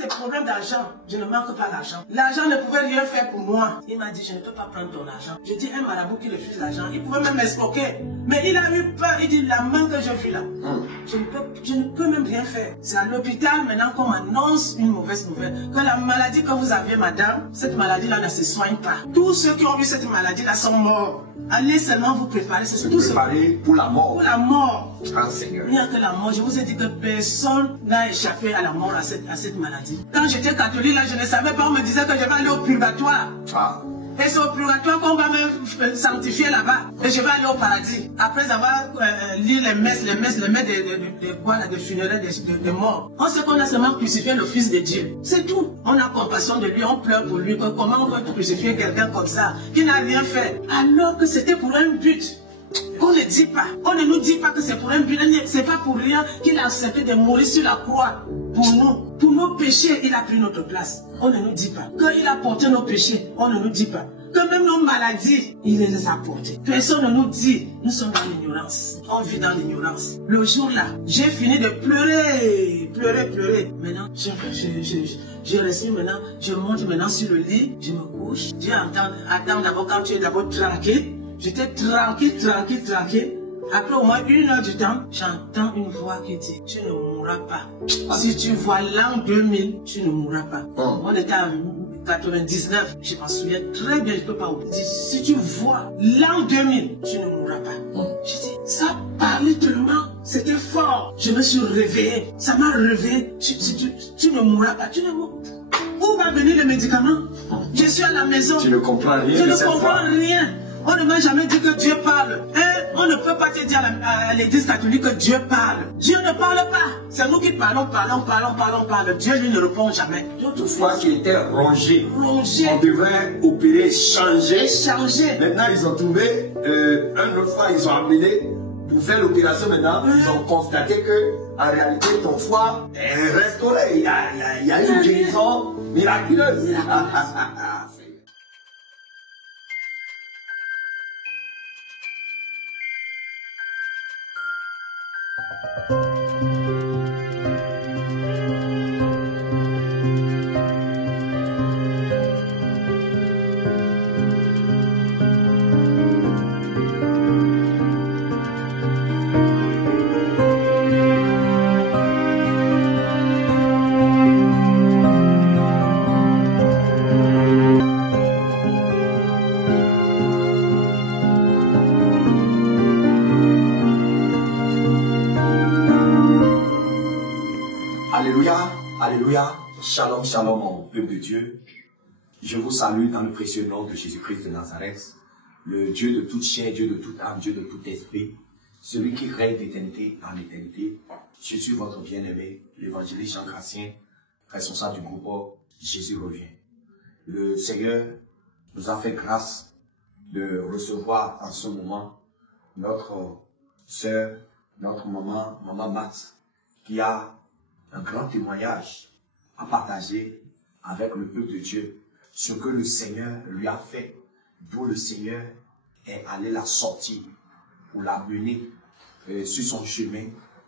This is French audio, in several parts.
c'est problème d'argent, je ne manque pas d'argent. L'argent ne pouvait rien faire pour moi. Il m'a dit, je ne peux pas prendre ton argent. Je dis, un marabout qui refuse l'argent, il pouvait même m'escroquer. Mais il a eu peur, il dit, la main que je vis là, je ne peux même rien faire. C'est à l'hôpital maintenant qu'on m'annonce une mauvaise nouvelle. Que la maladie que vous aviez, madame, cette maladie-là ne se soigne pas. Tous ceux qui ont eu cette maladie-là sont morts. Allez seulement vous préparer. C'est tout préparer pour la mort. Pour la mort. Ah, Seigneur. Il n'y a que la mort. Je vous ai dit que personne n'a échappé à la mort, à cette maladie. Quand j'étais catholique, là, je ne savais pas, on me disait que je vais aller au purgatoire. Ah. Et c'est au purgatoire qu'on va me sanctifier là-bas. Et je vais aller au paradis. Après avoir lu les messes des funérailles des morts. On sait qu'on a seulement crucifié le Fils de Dieu. C'est tout. On a compassion de lui, on pleure pour lui. Comment on peut crucifier quelqu'un comme ça, qui n'a rien fait, alors que c'était pour un but. On ne dit pas. On ne nous dit pas que c'est pour un but. C'est pas pour rien qu'il a accepté de mourir sur la croix pour nous. Pour nos péchés, il a pris notre place. On ne nous dit pas. Quand il a porté nos péchés, on ne nous dit pas. Que même nos maladies, il les a portées. Personne ne nous dit. Nous sommes dans l'ignorance. On vit dans l'ignorance. Le jour-là, j'ai fini de pleurer. Pleurer. Maintenant, je respire maintenant. Je monte maintenant sur le lit. Je me couche. Dieu attend d'abord quand tu es d'abord tranquille. J'étais tranquille. Après au moins 1 heure du temps, j'entends une voix qui dit, tu ne mourras pas. Si tu vois l'an 2000, tu ne mourras pas. On était en 99, je m'en souviens très bien, je ne peux pas oublier. Si tu vois l'an 2000, tu ne mourras pas. Je dis, ça parlait tellement, c'était fort. Je me suis réveillé, ça m'a réveillé. Tu ne mourras pas, tu ne mourras pas. Où va venir le médicament? Je suis à la maison. Tu ne comprends rien. Je ne comprends rien. On ne m'a jamais dit que Dieu parle. On ne peut pas te dire à l'église catholique que Dieu parle. Dieu ne parle pas. C'est nous qui parlons. Dieu lui ne répond jamais. Toi qui étais rongé. On devrait opérer, changer. Maintenant ils ont trouvé, une autre fois ils ont appelé pour faire l'opération maintenant. Ils ont constaté que en réalité ton foie est restauré. Il y a une guérison miraculeuse. Alléluia, shalom, shalom, mon peuple de Dieu. Je vous salue dans le précieux nom de Jésus-Christ de Nazareth, le Dieu de toute chair, Dieu de toute âme, Dieu de tout esprit, celui qui règne d'éternité en éternité. Je suis votre bien-aimé, l'évangéliste Jean Gratien, responsable du groupe Jésus revient. Le Seigneur nous a fait grâce de recevoir en ce moment notre sœur, notre maman Matt, qui a un grand témoignage à partager avec le peuple de Dieu, ce que le Seigneur lui a fait, d'où le Seigneur est allé la sortir pour la mener sur son chemin,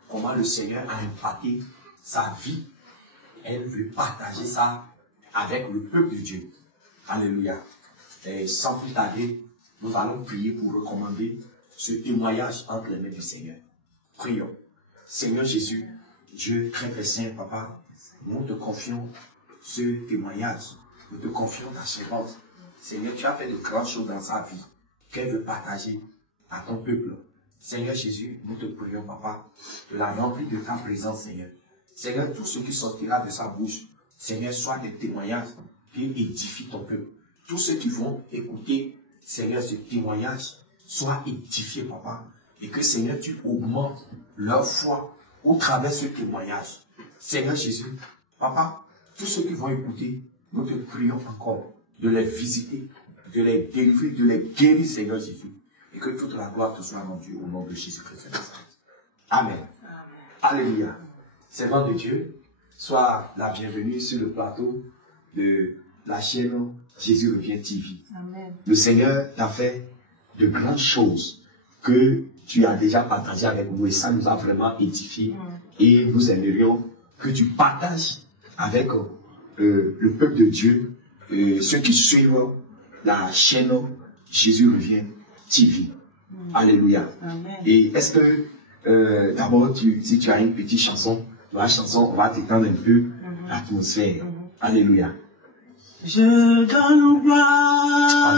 comment le Seigneur a impacté sa vie. Elle veut partager ça avec le peuple de Dieu. Alléluia. Et sans plus tarder, nous allons prier pour recommander ce témoignage entre les mains du Seigneur. Prions. Seigneur Jésus, Dieu très très saint, Papa, nous te confions ce témoignage. Nous te confions ta servante. Seigneur, tu as fait de grandes choses dans sa vie qu'elle veut partager à ton peuple. Seigneur Jésus, nous te prions, Papa, de la remplir de ta présence, Seigneur. Seigneur, tout ce qui sortira de sa bouche, Seigneur, soit des témoignages qui édifient ton peuple. Tous ceux qui vont écouter, Seigneur, ce témoignage, soit édifiés, Papa, et que, Seigneur, tu augmentes leur foi au travers de ce témoignage. Seigneur Jésus, Papa, tous ceux qui vont écouter, nous te prions encore de les visiter, de les délivrer, de les guérir, Seigneur Jésus, et que toute la gloire te soit rendue au nom de Jésus-Christ. Amen. Alléluia. Servant de Dieu, sois la bienvenue sur le plateau de la chaîne Jésus revient TV. Amen. Le Seigneur t'a fait de grandes choses que tu as déjà partagé avec nous et ça nous a vraiment édifié. Et nous aimerions que tu partages avec le peuple de Dieu, ceux qui suivent la chaîne Jésus revient TV. Alléluia. Amen. Et est-ce que, d'abord, si tu as une petite chanson, la chanson, on va t'étendre un peu l'atmosphère. Alléluia. Je donne gloire,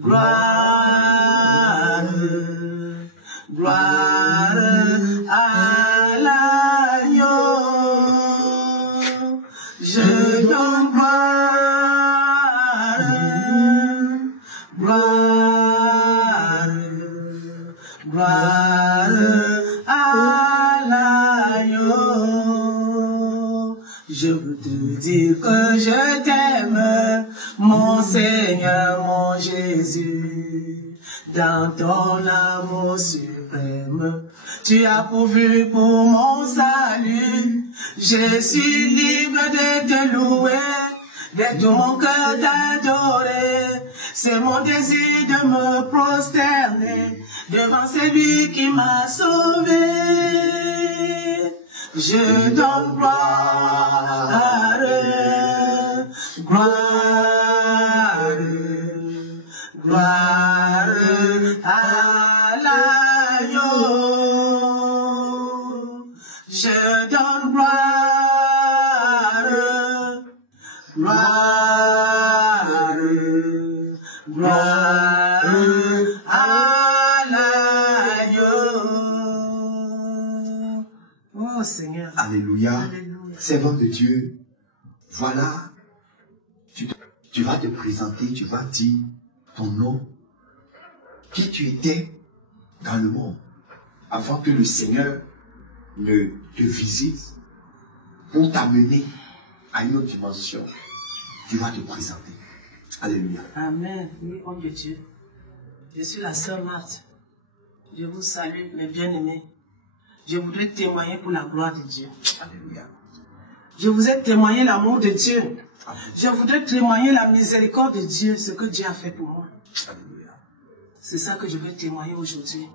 gloire, gloire à l'agneau. Je donne gloire, gloire, gloire à l'agneau. Je veux te dire que je t'aime, mon Seigneur, mon Jésus. Dans ton amour suprême, tu as pourvu pour mon salut. Je suis libre de te louer, de tout mon cœur t'adorer. C'est mon désir de me prosterner devant celui qui m'a sauvé. Je donne gloire, gloire, gloire à l'agneau. Je donne gloire, gloire, gloire à l'agneau. Oh Seigneur. Alléluia. Alléluia. Servant de Dieu, voilà, tu vas te présenter, tu vas dire ton nom, qui tu étais dans le monde, avant que le Seigneur ne te visite pour t'amener à une autre dimension. Tu vas te présenter. Alléluia. Amen. Oui, homme de Dieu. Je suis la sœur Marthe. Je vous salue, mes bien-aimés. Je voudrais témoigner pour la gloire de Dieu. Alléluia. Je vous ai témoigné l'amour de Dieu. Je voudrais témoigner la miséricorde de Dieu, ce que Dieu a fait pour moi. Alléluia. C'est ça que je veux témoigner aujourd'hui.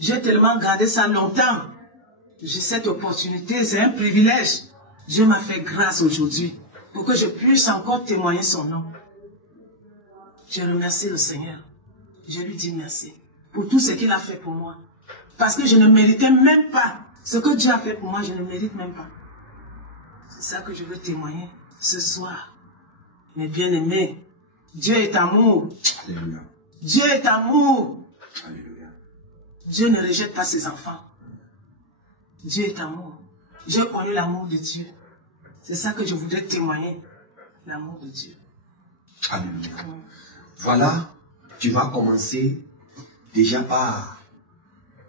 J'ai tellement gardé ça longtemps. J'ai cette opportunité, c'est un privilège. Dieu m'a fait grâce aujourd'hui pour que je puisse encore témoigner son nom. Je remercie le Seigneur. Je lui dis merci pour tout ce qu'il a fait pour moi. Parce que je ne méritais même pas ce que Dieu a fait pour moi, je ne mérite même pas. C'est ça que je veux témoigner ce soir. Mes bien-aimés, Dieu est amour. Alléluia. Dieu est amour. Alléluia. Dieu ne rejette pas ses enfants. Dieu est amour. J'ai connu l'amour de Dieu. C'est ça que je voudrais témoigner. L'amour de Dieu. Alléluia. Voilà, tu vas commencer déjà par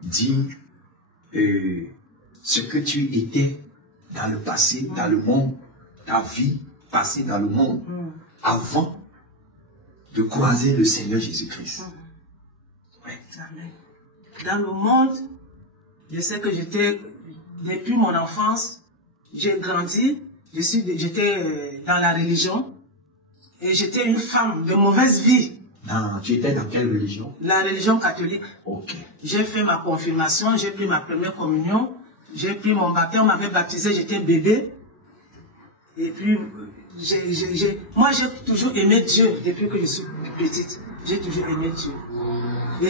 dire ce que tu étais dans le passé, dans le monde, ta vie passée dans le monde, avant de croiser le Seigneur Jésus-Christ. Ouais. Amen. Dans le monde, je sais que j'étais, depuis mon enfance, j'ai grandi, j'étais dans la religion, et j'étais une femme de mauvaise vie. Non, tu étais dans quelle religion? La religion catholique. Ok. J'ai fait ma confirmation, j'ai pris ma première communion, j'ai pris mon baptême, on m'avait baptisé, j'étais bébé. Et puis, moi j'ai toujours aimé Dieu depuis que je suis petite. J'ai toujours aimé Dieu. Et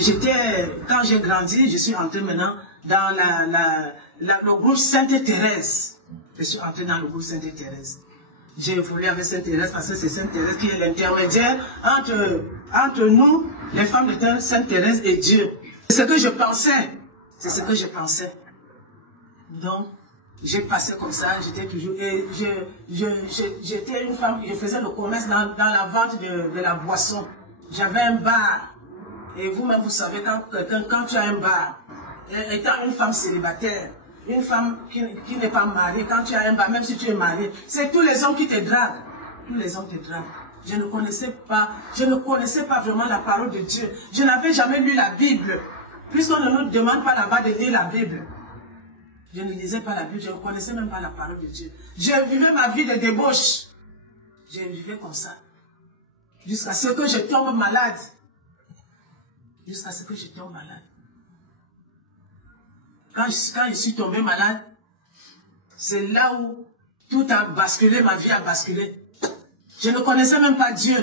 quand j'ai grandi, je suis entrée maintenant dans le groupe Sainte-Thérèse. Je suis entrée dans le groupe Sainte-Thérèse. J'ai évolué avec Sainte-Thérèse parce que c'est Sainte-Thérèse qui est l'intermédiaire entre nous, les femmes de Sainte-Thérèse et Dieu. C'est ce que je pensais. C'est ce que je pensais. Donc, j'ai passé comme ça, j'étais toujours... Et j'étais une femme, je faisais le commerce dans la vente de la boisson. J'avais un bar. Et vous-même, vous savez, quand tu as un bar, étant une femme célibataire, une femme qui n'est pas mariée, quand tu as un bar, même si tu es marié, c'est tous les hommes qui te draguent. Tous les hommes te draguent. Je ne connaissais pas vraiment la parole de Dieu. Je n'avais jamais lu la Bible. Puisqu'on ne nous demande pas là-bas de lire la Bible. Je ne lisais pas la Bible, je ne connaissais même pas la parole de Dieu. Je vivais ma vie de débauche. Je vivais comme ça. Jusqu'à ce que je tombe malade. Jusqu'à ce que je tombe malade. Quand je suis tombé malade, c'est là où Tout a basculé, ma vie a basculé. Je ne connaissais même pas Dieu.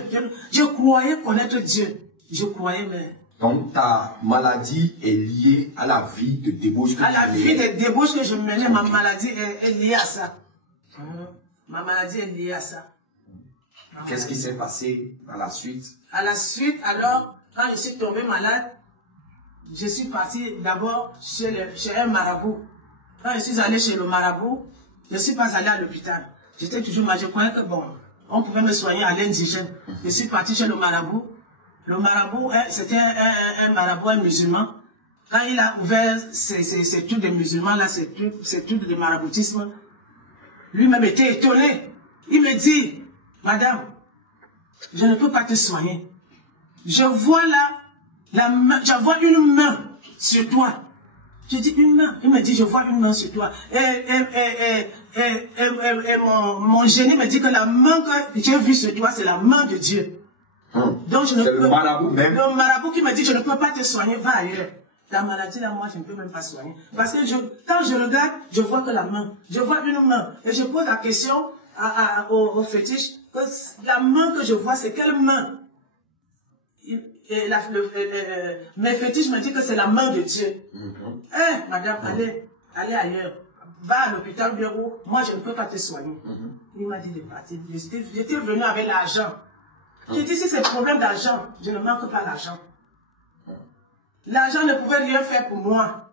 Je croyais connaître Dieu. Je croyais, mais... Donc ta maladie est liée à la vie de débauche que tu menais. À la vie de débauche que je menais, ma maladie est liée à ça. Ma maladie est liée à ça. Qu'est-ce qui s'est passé à la suite? À la suite, alors, quand je suis tombé malade, je suis parti d'abord chez un marabout. Quand je suis allé chez le marabout, je ne suis pas allé à l'hôpital. J'étais toujours malade. Je croyais que bon, on pouvait me soigner à l'indigène. Je suis parti chez le marabout. Le marabout, c'était un marabout, un musulman. Quand il a ouvert ces trucs de musulmans, là, ces trucs de maraboutisme, lui-même était étonné. Il me dit, madame, je ne peux pas te soigner. Je vois là, je vois une main sur toi. Je dis une main. Il me dit, je vois une main sur toi. Et mon génie me dit que la main que j'ai vue sur toi, c'est la main de Dieu. Donc je ne peux, le marabout même. Le marabout qui me dit, je ne peux pas te soigner, va ailleurs. La maladie là, moi, je ne peux même pas soigner. Parce que quand je regarde, je vois que la main. Je vois une main. Et je pose la question au fétiche, que la main que je vois, c'est quelle main? Mes fétiches me disent que c'est la main de Dieu. Madame, allez ailleurs. Va à l'hôpital bureau. Moi, je ne peux pas te soigner. Il m'a dit de partir. J'étais venu avec l'argent. J'ai dit, si c'est problème d'argent, je ne manque pas l'argent. L'argent ne pouvait rien faire pour moi.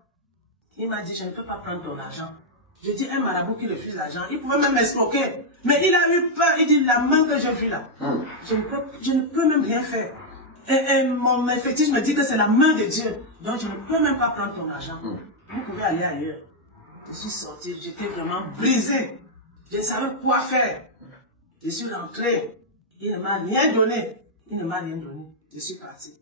Il m'a dit, je ne peux pas prendre ton argent. Je dis, un marabout qui refuse l'argent, il pouvait même m'escroquer. Mais il a eu peur, il dit, la main que j'ai vue là, je ne peux même rien faire. Et mon fétiche me dit que c'est la main de Dieu. Donc je ne peux même pas prendre ton argent. Vous pouvez aller ailleurs. Je suis sorti, j'étais vraiment brisé. Je ne savais quoi faire. Je suis rentré. Il ne m'a rien donné. Il ne m'a rien donné. Je suis parti.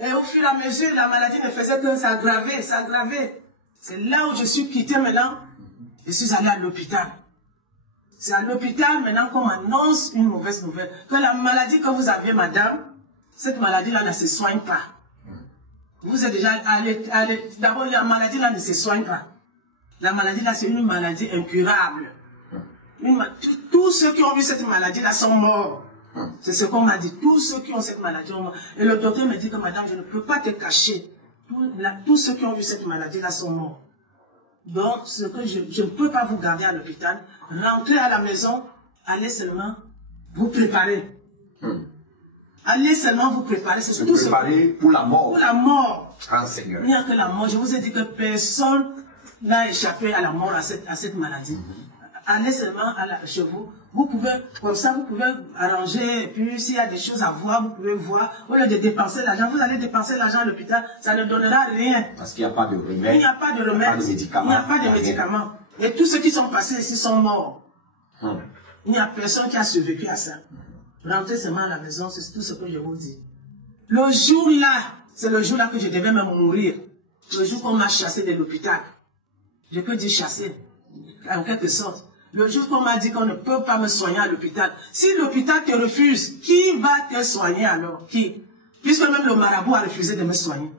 Et au fur et à mesure, la maladie ne faisait que s'aggraver, s'aggraver. C'est là où je suis quitté maintenant. Je suis allé à l'hôpital. C'est à l'hôpital maintenant qu'on m'annonce une mauvaise nouvelle. Que la maladie que vous avez, madame, cette maladie-là ne se soigne pas. Vous êtes déjà allé. D'abord, la maladie-là ne se soigne pas. La maladie-là, c'est une maladie incurable. Tous ceux qui ont eu cette maladie-là sont morts. C'est ce qu'on m'a dit. Tous ceux qui ont cette maladie sont morts. Et le docteur me dit que, madame, je ne peux pas te cacher. Tous ceux qui ont eu cette maladie-là sont morts. Donc, ce que je ne peux pas vous garder à l'hôpital. Rentrez à la maison, allez seulement vous préparer. Allez seulement vous préparer. C'est tout préparer pour la mort. Pour la mort. Ah, Seigneur. Il n'y a que la mort. Je vous ai dit que personne n'a échappé à la mort, à cette maladie. Allez seulement chez vous. Vous pouvez, comme ça, vous pouvez arranger. Et puis, s'il y a des choses à voir, vous pouvez voir. Au lieu de dépenser l'argent, vous allez dépenser l'argent à l'hôpital. Ça ne donnera rien. Parce qu'il n'y a pas de remède. Il n'y a pas de remède. Il n'y a pas de médicaments. Il n'y a pas de médicaments. Et tous ceux qui sont passés ici sont morts. Il n'y a personne qui a survécu à ça. Rentrez seulement à la maison, c'est tout ce que je vous dis. Le jour-là, c'est le jour-là que je devais même mourir. Le jour qu'on m'a chassé de l'hôpital. Je peux dire chassé, en quelque sorte. Le jour qu'on m'a dit qu'on ne peut pas me soigner à l'hôpital. Si l'hôpital te refuse, qui va te soigner alors? Qui? Puisque même le marabout a refusé de me soigner.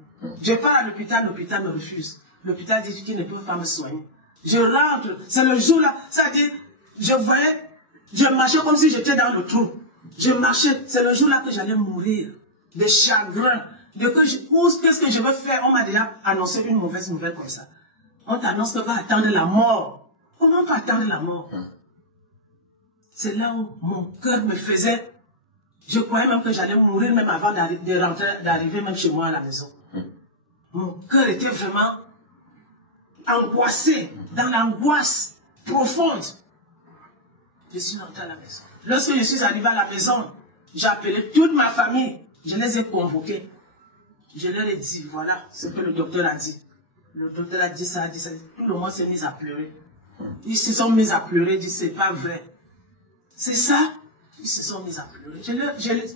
Je pars à l'hôpital, l'hôpital me refuse. L'hôpital dit qu'ils ne peuvent pas me soigner. Je rentre, c'est le jour-là, c'est-à-dire, je marchais comme si j'étais dans le trou. Je marchais, c'est le jour-là que j'allais mourir de chagrin. Qu'est-ce que je veux faire? On m'a déjà annoncé une mauvaise nouvelle comme ça. On t'annonce que va attendre la mort. Comment on peut attendre la mort? C'est là où mon cœur me faisait. Je croyais même que j'allais mourir même avant d'arriver même chez moi à la maison. Mon cœur était vraiment angoissé, dans l'angoisse profonde. Je suis rentré à la maison. Lorsque je suis arrivé à la maison, j'ai appelé toute ma famille. Je les ai convoqués. Je leur ai dit, voilà ce que le docteur a dit. Le docteur a dit ça, a dit ça. Tout le monde s'est mis à pleurer. Ils se sont mis à pleurer, ils disent, c'est pas vrai. C'est ça? Ils se sont mis à pleurer.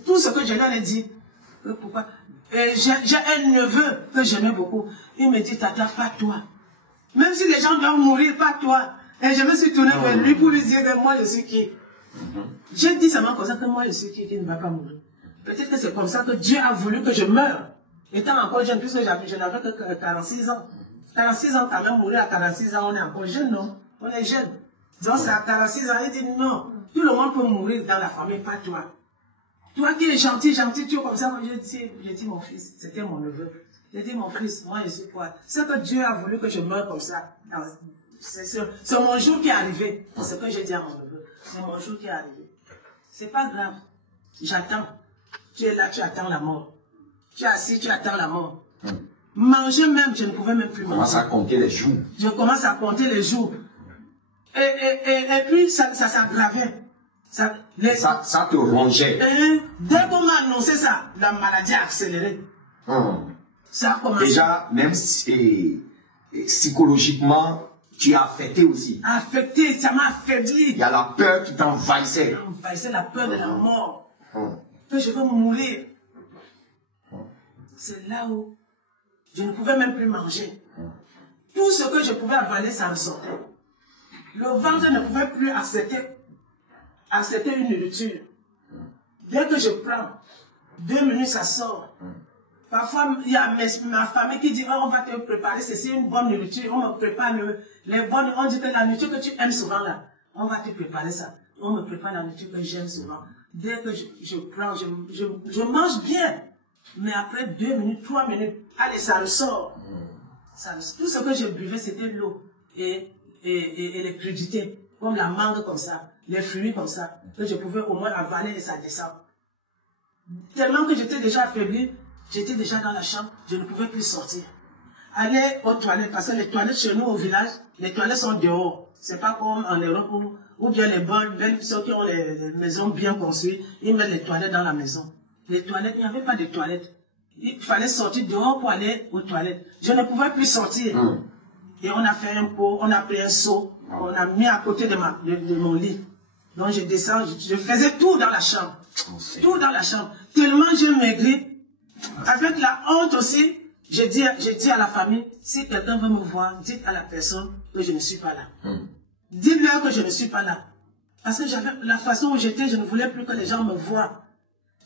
Tout ce que je leur ai dit. Pourquoi? J'ai un neveu que j'aimais beaucoup. Il me dit, tata, pas toi. Même si les gens doivent mourir, pas toi. Et je me suis tourné vers lui pour lui dire que moi je suis qui. J'ai dit seulement comme ça que moi je suis qui ne va pas mourir. Peut-être que c'est comme ça que Dieu a voulu que je meure. Étant encore jeune, puisque je n'avais que 46 ans. 46 ans, quand même, mourir à 46 ans, on est encore jeune, non? On est jeune. Donc, c'est à 46 ans, il dit non, tout le monde peut mourir dans la famille, pas toi. Toi qui es gentil, tu es comme ça. Moi, j'ai dit mon fils, c'était mon neveu. J'ai dit mon fils, moi je suis quoi? C'est que Dieu a voulu que je meure comme ça. C'est mon jour qui est arrivé. C'est ce que j'ai dit à mon neveu. C'est mon jour qui est arrivé. C'est pas grave. J'attends. Tu es là, tu attends la mort. Tu es assis, tu attends la mort. Manger même, je ne pouvais même plus manger. Je commence à compter les jours. Je commence à compter les jours. Et puis, ça s'aggravait. Ça te rongeait. Dès qu'on m'a annoncé ça, la maladie a accéléré. Ça a commencé. Déjà, même si, psychologiquement, tu es affecté aussi. Affecté, ça m'a affaibli. Il y a la peur qui t'envahissait. Envahissait la peur de la mort. Que je veux mourir. C'est là où je ne pouvais même plus manger. Tout ce que je pouvais avaler, ça me sortait. Le ventre ne pouvait plus accepter une nourriture. Dès que je prends, 2 minutes, ça sort. Parfois, il y a ma famille qui dit, oh, on va te préparer, c'est une bonne nourriture, on me prépare les bonnes, on dit que la nourriture que tu aimes souvent là, on va te préparer ça. On me prépare la nourriture que j'aime souvent. Dès que je prends, je mange bien. Mais après 2 minutes, 3 minutes, allez, ça ressort. Tout ce que je buvais, c'était de l'eau et les crudités, comme la mangue comme ça, les fruits comme ça, que je pouvais au moins avaler et ça descend. Tellement que j'étais déjà affaibli, j'étais déjà dans la chambre, je ne pouvais plus sortir. Aller aux toilettes, parce que les toilettes chez nous au village, les toilettes sont dehors. C'est pas comme en Europe ou bien les bonnes, ceux qui ont les maisons bien construites, ils mettent les toilettes dans la maison. Les toilettes, il n'y avait pas de toilettes. Il fallait sortir dehors pour aller aux toilettes. Je ne pouvais plus sortir. Et on a fait un pot, on a pris un seau, on a mis à côté de mon lit. Donc je descends, je faisais tout dans la chambre. Tout dans la chambre. Tellement j'ai maigri. Avec la honte aussi, j'ai dit à la famille, si quelqu'un veut me voir, dites à la personne que je ne suis pas là. Dites-leur que je ne suis pas là. Parce que j'avais la façon où j'étais, je ne voulais plus que les gens me voient.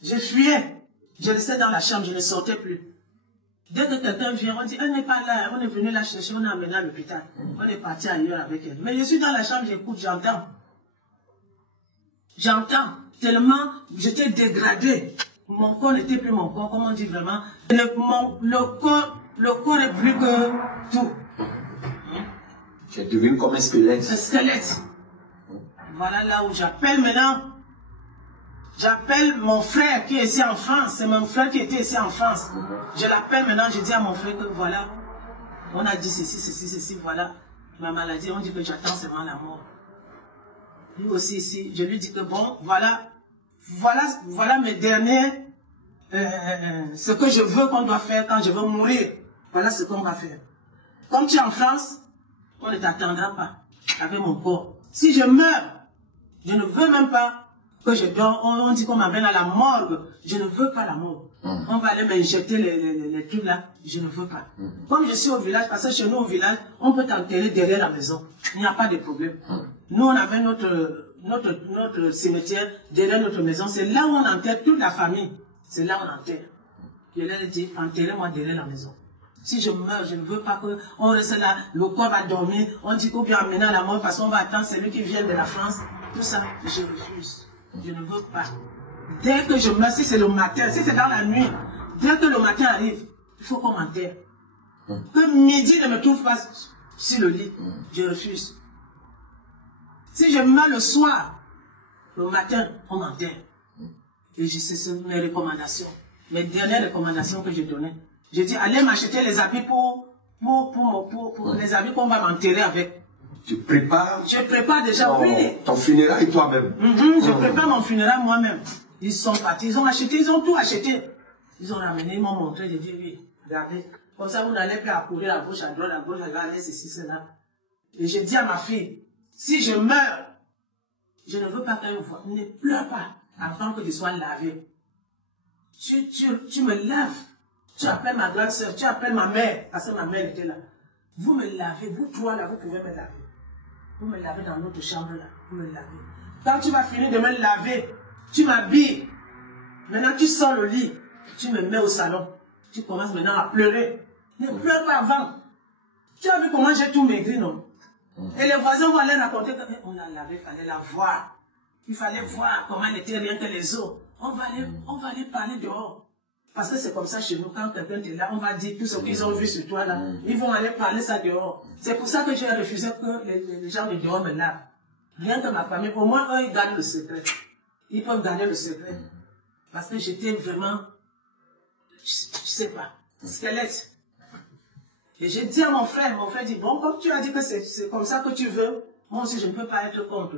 Je fuyais. Je restais dans la chambre, je ne sortais plus. Dès que quelqu'un vient, on dit, elle n'est pas là, on est venu la chercher, on a amené à l'hôpital. On est parti ailleurs avec elle. Mais je suis dans la chambre, j'écoute, j'entends. J'entends. Tellement j'étais dégradé. Mon corps n'était plus mon corps, comme on dit vraiment. Le corps est plus que tout. Tu es devenu comme un squelette. Un squelette. Voilà là où j'appelle maintenant. J'appelle mon frère qui est ici en France. C'est mon frère qui était ici en France. Je l'appelle maintenant, je dis à mon frère que voilà, on a dit ceci, voilà. Ma maladie, on dit que j'attends seulement la mort. Lui aussi ici, je lui dis que bon, voilà mes derniers, ce que je veux qu'on doit faire quand je veux mourir. Voilà ce qu'on va faire. Comme tu es en France, on ne t'attendra pas avec mon corps. Si je meurs, je ne veux même pas que je dors. On dit qu'on m'amène à la morgue. Je ne veux pas la morgue. On va aller m'injecter les trucs là. Je ne veux pas. Comme je suis au village, parce que chez nous au village, on peut t'enterrer derrière la maison. Il n'y a pas de problème. Nous, on avait notre cimetière derrière notre maison. C'est là où on enterre toute la famille. C'est là où on enterre. Je leur ai dit, enterrez-moi derrière la maison. Si je meurs, je ne veux pas qu'on reste là, le corps va dormir, on dit qu'on vient amener à la mort parce qu'on va attendre celui qui vient de la France. Tout ça, je refuse. Je ne veux pas. Dès que je meurs, si c'est le matin, si c'est dans la nuit, dès que le matin arrive, il faut qu'on m'enterre. Que midi ne me trouve pas sur le lit, je refuse. Si je meurs le soir, le matin, on m'enterre. Et c'est mes recommandations. Mes dernières recommandations que je donnais. Je dis, allez m'acheter les habits pour les habits qu'on va m'enterrer avec. Tu prépares? Je prépare déjà, oui. Ton funérail toi-même. Je prépare mon funérail moi-même. Ils sont partis, ils ont acheté, ils ont tout acheté. Ils ont ramené, ils m'ont montré, j'ai dit, oui, regardez. Comme ça, vous n'allez plus à courir à gauche, à droite, regardez ceci, cela. Et j'ai dit à ma fille, si je meurs, je ne veux pas qu'elle me voie. Ne pleure pas avant que je sois lavé. Tu me laves. Tu appelles ma grande soeur, tu appelles ma mère, parce que ma mère était là. Vous me lavez, vous trois là, vous pouvez me laver. Vous me lavez dans notre chambre là, vous me lavez. Quand tu vas finir de me laver, tu m'habilles. Maintenant tu sors le lit, tu me mets au salon. Tu commences maintenant à pleurer. Ne pleure pas avant. Tu as vu comment j'ai tout maigri, non? Et les voisins vont aller raconter qu'on l'a lavé, il fallait la voir. Il fallait voir comment elle était rien que les autres. On va aller parler dehors. Parce que c'est comme ça chez nous, quand quelqu'un est là, on va dire tout ce qu'ils ont vu sur toi là. Ils vont aller parler ça dehors. C'est pour ça que j'ai refusé que les gens de dehors me lavent. Rien que ma famille, au moins eux, ils gardent le secret. Ils peuvent garder le secret. Parce que j'étais vraiment, je sais pas, squelette. Et j'ai dit à mon frère dit, bon, comme tu as dit que c'est comme ça que tu veux, moi aussi je ne peux pas être contre.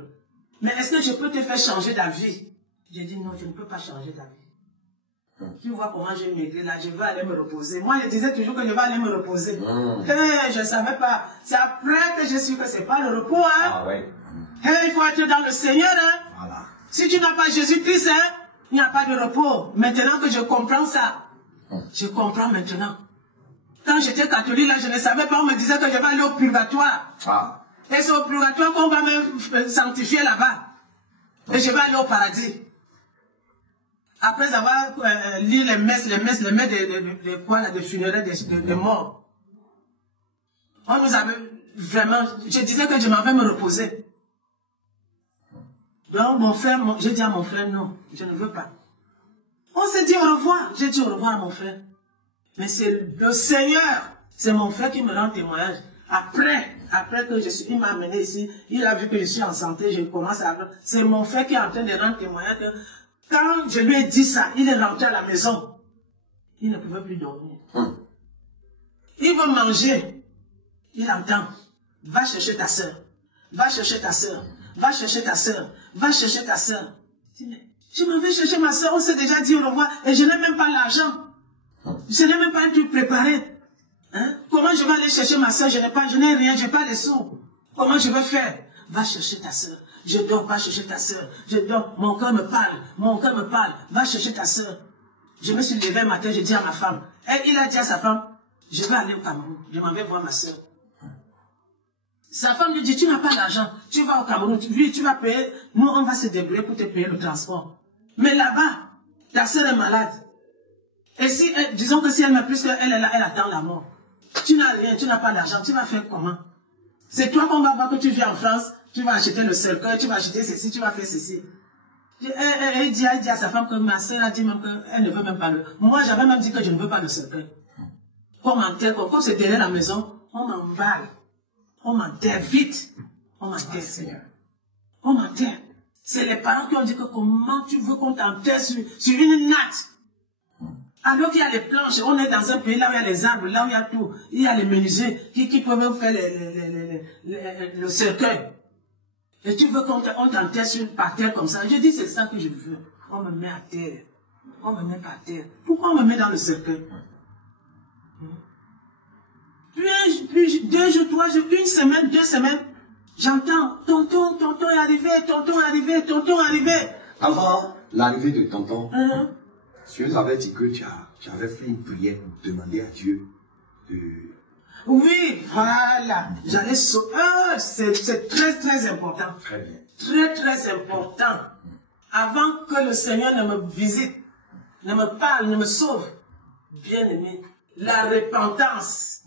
Mais est-ce que je peux te faire changer d'avis? J'ai dit non, je ne peux pas changer d'avis. Tu vois comment j'ai maigri là, je vais aller me reposer. Moi je disais toujours que je vais aller me reposer. Je ne savais pas. C'est après que je suis que c'est pas le repos. Hein? Ah ouais. Il faut être dans le Seigneur. Hein? Voilà. Si tu n'as pas Jésus-Christ, hein, il n'y a pas de repos. Maintenant que je comprends ça, je comprends maintenant. Quand j'étais catholique, là, je ne savais pas, on me disait que je vais aller au purgatoire. Ah. Et c'est au purgatoire qu'on va me sanctifier là-bas. Et je vais aller au paradis. Après avoir lu les messes de funérailles de morts. On nous avait vraiment, je disais que je m'en vais me reposer. Donc mon frère, j'ai dit à mon frère, non, je ne veux pas. On s'est dit au revoir. J'ai dit au revoir à mon frère. Mais c'est le Seigneur, c'est mon frère qui me rend témoignage. Après que il m'a amené ici, il a vu que je suis en santé, je commence à... C'est mon frère qui est en train de rendre témoignage. Quand je lui ai dit ça, il est rentré à la maison. Il ne pouvait plus dormir. Il veut manger. Il entend. Va chercher ta soeur. Va chercher ta soeur. Va chercher ta soeur. Va chercher ta soeur. Je m'en vais chercher ma soeur, on s'est déjà dit au revoir et je n'ai même pas l'argent. Je n'ai même pas tout préparé. Hein? Comment je vais aller chercher ma soeur? Je n'ai rien, je n'ai pas les sous. Comment je vais faire? Va chercher ta soeur. Je dors, va chercher ta soeur. Je dors, mon cœur me parle, va chercher ta soeur. Je me suis levé un matin, j'ai dit à ma femme, et il a dit à sa femme, je vais aller au Cameroun, je m'en vais voir ma soeur. Sa femme lui dit, tu n'as pas d'argent, tu vas au Cameroun, lui tu vas payer, nous on va se débrouiller pour te payer le transport. Mais là-bas, ta soeur est malade. Et si, disons que si elle meurt plus qu'elle est là, elle attend la mort. Tu n'as rien, tu n'as pas d'argent, tu vas faire comment? C'est toi qu'on va voir que tu viens en France, tu vas acheter le cercueil, tu vas acheter ceci, tu vas faire ceci. Elle dit à sa femme que ma soeur a dit même qu'elle ne veut même pas le... Moi, j'avais même dit que je ne veux pas le cercueil. Comme c'est derrière la maison, on m'emballe. On m'enterre vite. On m'enterre, Seigneur. On m'enterre. C'est les parents qui ont dit que comment tu veux qu'on t'enterre sur une natte. Alors qu'il y a les planches, on est dans un pays là où il y a les arbres, là où il y a tout. Il y a les menuisiers qui peuvent faire le cercueil. Et tu veux qu'on t'enterre par terre comme ça. Je dis c'est ça que je veux. On me met à terre. On me met par terre. Pourquoi on me met dans le cercueil? Puis 2 jours, 3 jours, 1 semaine, 2 semaines, j'entends tonton est arrivé, tonton est arrivé, tonton est arrivé. Avant l'arrivée de tonton, tu nous avais dit que tu avais fait une prière pour demander à Dieu de... Oui, voilà. J'allais sauver. C'est très, très important. Très bien. Très, très important. Avant que le Seigneur ne me visite, ne me parle, ne me sauve. Bien aimé, la repentance.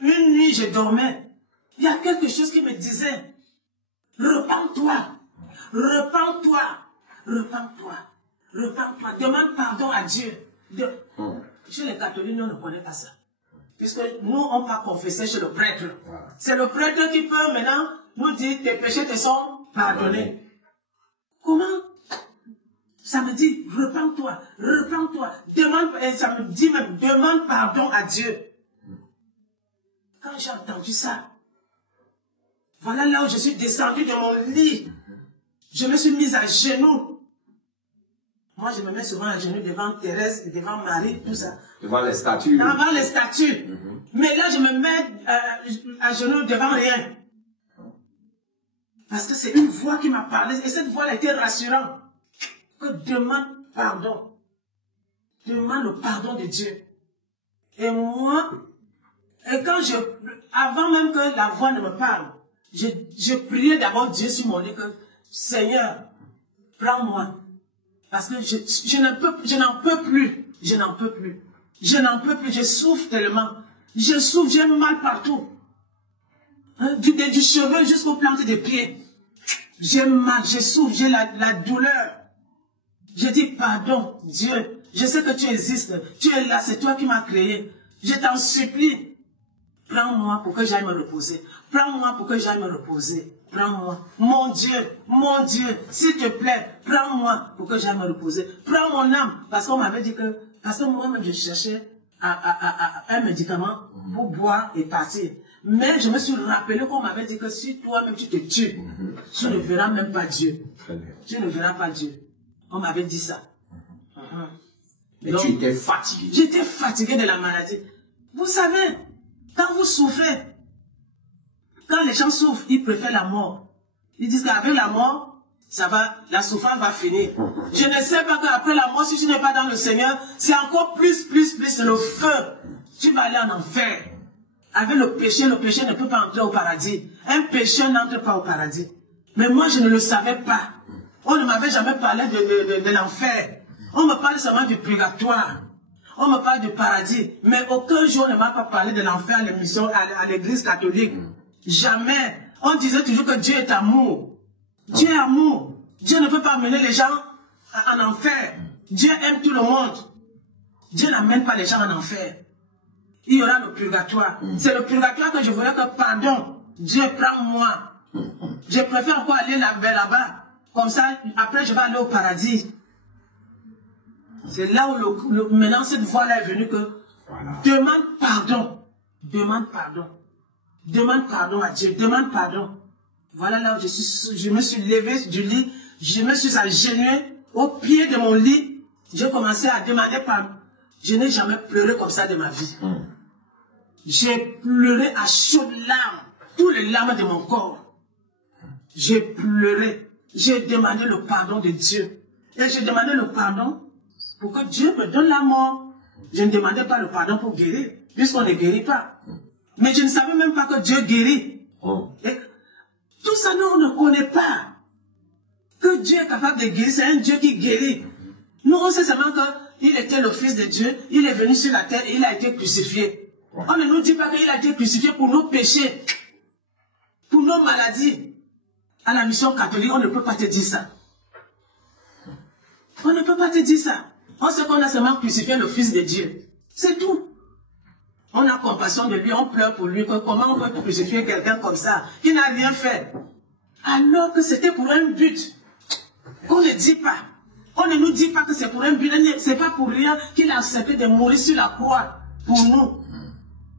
Une nuit, je dormais. Il y a quelque chose qui me disait, repens-toi, repens-toi, repens-toi, repens-toi, demande pardon à Dieu. Chez les catholiques, nous ne connaissons pas ça. Puisque nous, on va confesser chez le prêtre. C'est le prêtre qui peut maintenant nous dire, tes péchés te sont pardonnés. Comment? Ça me dit, repens-toi, repens-toi, demande, et ça me dit même, demande pardon à Dieu. Quand j'ai entendu ça, voilà là où je suis descendu de mon lit. Je me suis mise à genoux. Moi, je me mets souvent à genoux devant Thérèse et devant Marie, tout ça. Devant les statues. Devant les statues. Mais là, je me mets à genoux devant rien. Parce que c'est une voix qui m'a parlé. Et cette voix a été rassurante. Que demande pardon. Demande le pardon de Dieu. Et moi, avant même que la voix ne me parle, je priais d'abord Dieu sur mon lit que, Seigneur, prends-moi. Parce que je n'en peux plus. Je n'en peux plus. Je n'en peux plus. Je souffre tellement. Je souffre, j'ai mal partout. Du cheveu jusqu'aux plantes des pieds. J'ai mal, j'ai souffert, j'ai la douleur. J'ai dit, pardon, Dieu, je sais que tu existes, tu es là, c'est toi qui m'as créé. Je t'en supplie, prends-moi pour que j'aille me reposer. Prends-moi pour que j'aille me reposer. Prends-moi. Mon Dieu, s'il te plaît, prends-moi pour que j'aille me reposer. Prends mon âme, parce qu'on m'avait dit que, parce que moi-même je cherchais un médicament pour boire et partir. Mais je me suis rappelé qu'on m'avait dit que si toi-même tu te tues, tu ne verras même pas Dieu. Tu ne verras pas Dieu. On m'avait dit ça. Mais donc, tu étais fatigué. J'étais fatigué de la maladie. Vous savez, quand vous souffrez, quand les gens souffrent, ils préfèrent la mort. Ils disent qu'avec la mort, ça va, la souffrance va finir. Je ne sais pas qu'après la mort, si tu n'es pas dans le Seigneur, c'est encore plus le feu. Tu vas aller en enfer. Avec le péché ne peut pas entrer au paradis. Un pécheur n'entre pas au paradis. Mais moi, je ne le savais pas. On ne m'avait jamais parlé de l'enfer. On me parle seulement du purgatoire. On me parle du paradis. Mais aucun jour on ne m'a pas parlé de l'enfer à l'émission, à l'église catholique. Jamais. On disait toujours que Dieu est amour. Dieu est amour. Dieu ne peut pas amener les gens en enfer. Dieu aime tout le monde. Dieu n'amène pas les gens en enfer. Il y aura le purgatoire. C'est le purgatoire que je voulais que, pardon, Dieu prends-moi. Je préfère encore aller vers là-bas. Comme ça, après je vais aller au paradis. C'est là où maintenant cette voix-là est venue que, demande pardon. Demande pardon. Demande pardon à Dieu. Demande pardon. Voilà là où je me suis levé du lit. Je me suis agenouillé au pied de mon lit. J'ai commencé à demander pardon. Je n'ai jamais pleuré comme ça de ma vie. J'ai pleuré à chaudes larmes. Toutes les larmes de mon corps. J'ai pleuré. J'ai demandé le pardon de Dieu. Et j'ai demandé le pardon pour que Dieu me donne la mort. Je ne demandais pas le pardon pour guérir, puisqu'on ne guérit pas. Mais je ne savais même pas que Dieu guérit. Et tout ça, nous, on ne connaît pas. Que Dieu est capable de guérir, c'est un Dieu qui guérit. Nous, on sait seulement qu'il était le Fils de Dieu, il est venu sur la terre et il a été crucifié. On ne nous dit pas qu'il a été crucifié pour nos péchés, pour nos maladies. À la mission catholique, on ne peut pas te dire ça. On ne peut pas te dire ça. On sait qu'on a seulement crucifié le Fils de Dieu. C'est tout. On a compassion de lui, on pleure pour lui. Comment on peut crucifier quelqu'un comme ça, qui n'a rien fait? Alors que c'était pour un but. On ne dit pas. On ne nous dit pas que c'est pour un but. C'est pas pour rien qu'il a accepté de mourir sur la croix pour nous.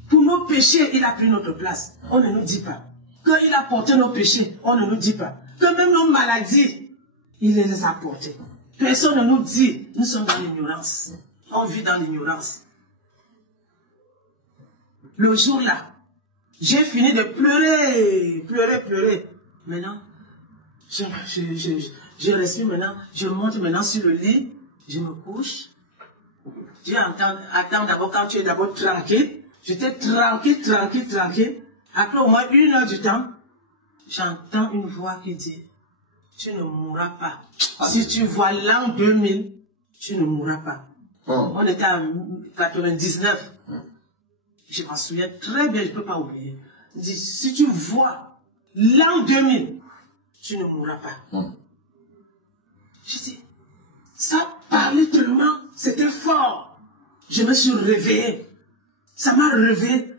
Pour nos péchés, il a pris notre place. On ne nous dit pas. Qu'il a porté nos péchés, on ne nous dit pas. Que même nos maladies, il les a portées. Personne ne nous dit, nous sommes dans l'ignorance. On vit dans l'ignorance. Le jour-là, j'ai fini de pleurer. Maintenant, je respire maintenant, je monte maintenant sur le lit, je me couche. Dieu attend d'abord quand tu es d'abord tranquille. J'étais tranquille. Après au moins 1 heure du temps, j'entends une voix qui dit, tu ne mourras pas. Si tu vois l'an 2000, tu ne mourras pas. On était en 99. Je m'en souviens très bien, je ne peux pas oublier. Il dit, si tu vois l'an 2000, tu ne mourras pas. Je dis, ça parlait tellement, c'était fort. Je me suis réveillé. Ça m'a réveillé.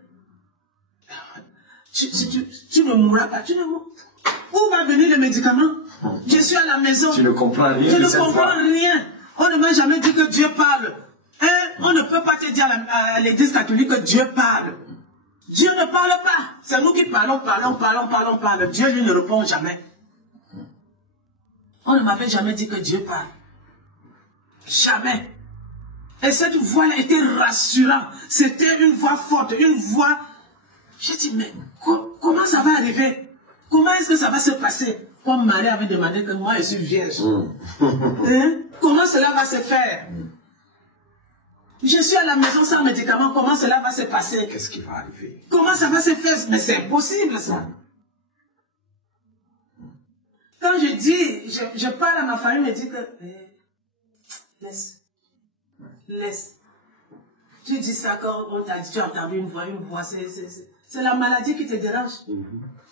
Tu ne mourras pas, tu ne mourras pas. Où va venir le médicament? Je suis à la maison. Tu ne comprends rien. Je ne comprends rien. On ne m'a jamais dit que Dieu parle. On ne peut pas te dire à l'église catholique que Dieu parle. Dieu ne parle pas. C'est nous qui parlons. Dieu, lui, ne répond jamais. On ne m'avait jamais dit que Dieu parle. Jamais. Et cette voix-là était rassurante. C'était une voix forte, une voix... J'ai dit, mais comment ça va arriver? Comment est-ce que ça va se passer? Comme Marie avait demandé que moi, je suis vierge. Comment cela va se faire? Je suis à la maison sans médicaments, comment cela va se passer? Qu'est-ce qui va arriver? Comment ça va se faire? Mais c'est impossible, ça. Quand je dis, je parle à ma famille, me dit que, laisse. Tu dis ça quand on t'a dit, tu as entendu une voix, C'est la maladie qui te dérange.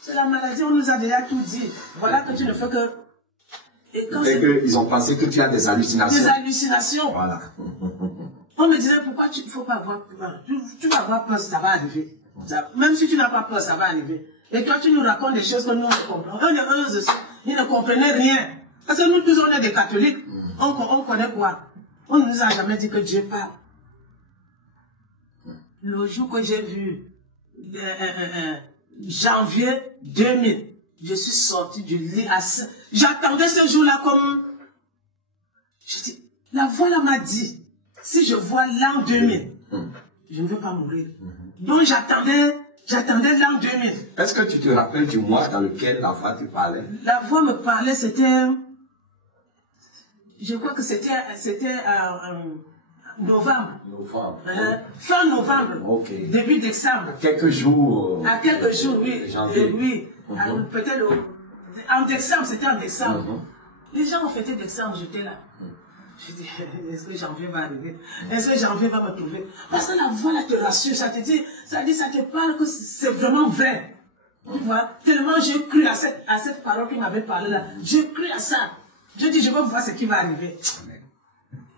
C'est la maladie, on nous a déjà tout dit. Voilà que tu ne fais que... Ils ont pensé que tu as des hallucinations. Des hallucinations. Voilà. On me disait, pourquoi tu ne faut pas avoir peur? Tu vas avoir peur, ça va arriver. Même si tu n'as pas peur, ça va arriver. Et toi, tu nous racontes des choses que nous ne comprenons. On est heureux aussi. Ils ne comprenaient rien. Parce que nous tous, on est des catholiques. On connaît quoi? On ne nous a jamais dit que Dieu parle. Le jour que j'ai vu, janvier 2000, je suis sorti du lit à... J'attendais ce jour-là comme... Je dis, la voix là m'a dit, si je vois l'an 2000, je ne veux pas mourir. Donc j'attendais l'an 2000. Est-ce que tu te rappelles du mois dans lequel la voix te parlait? La voix me parlait, c'était... Je crois que c'était novembre. Fin novembre. Okay. Début décembre. Quelques jours. À quelques jours, oui. Janvier. Oui. Peut-être en décembre, c'était en décembre. Les gens ont fêté décembre, j'étais là. Je dis, est-ce que janvier va arriver? Est-ce que janvier va me trouver? Parce que la voix là te rassure, ça te parle que c'est vraiment vrai. Tu vois, tellement j'ai cru à cette parole qui m'avait parlé là. J'ai cru à ça. Je dis, je veux voir ce qui va arriver.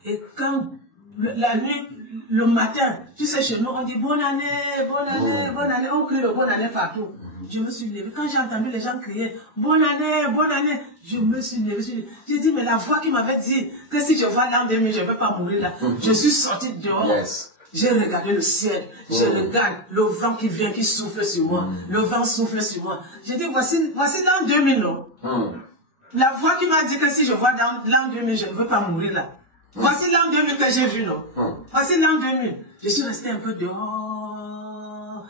Et quand la nuit, le matin, tu sais, chez nous, on dit bonne année, bonne année, bonne année. On crie le bonne année partout. Je me suis levée. Quand j'ai entendu les gens crier bonne année, je me suis levée. J'ai dit, mais la voix qui m'avait dit que si je vois l'an 2000, je ne vais pas mourir là. Je suis sortie dehors. J'ai regardé le ciel. Je regarde le vent qui vient, qui souffle sur moi. Le vent souffle sur moi. J'ai dit, voici l'an 2000, non? La voix qui m'a dit que si je vois l'an 2000, je ne veux pas mourir là. Voici l'an 2000 que j'ai vu, non? Voici l'an 2000. Je suis restée un peu dehors.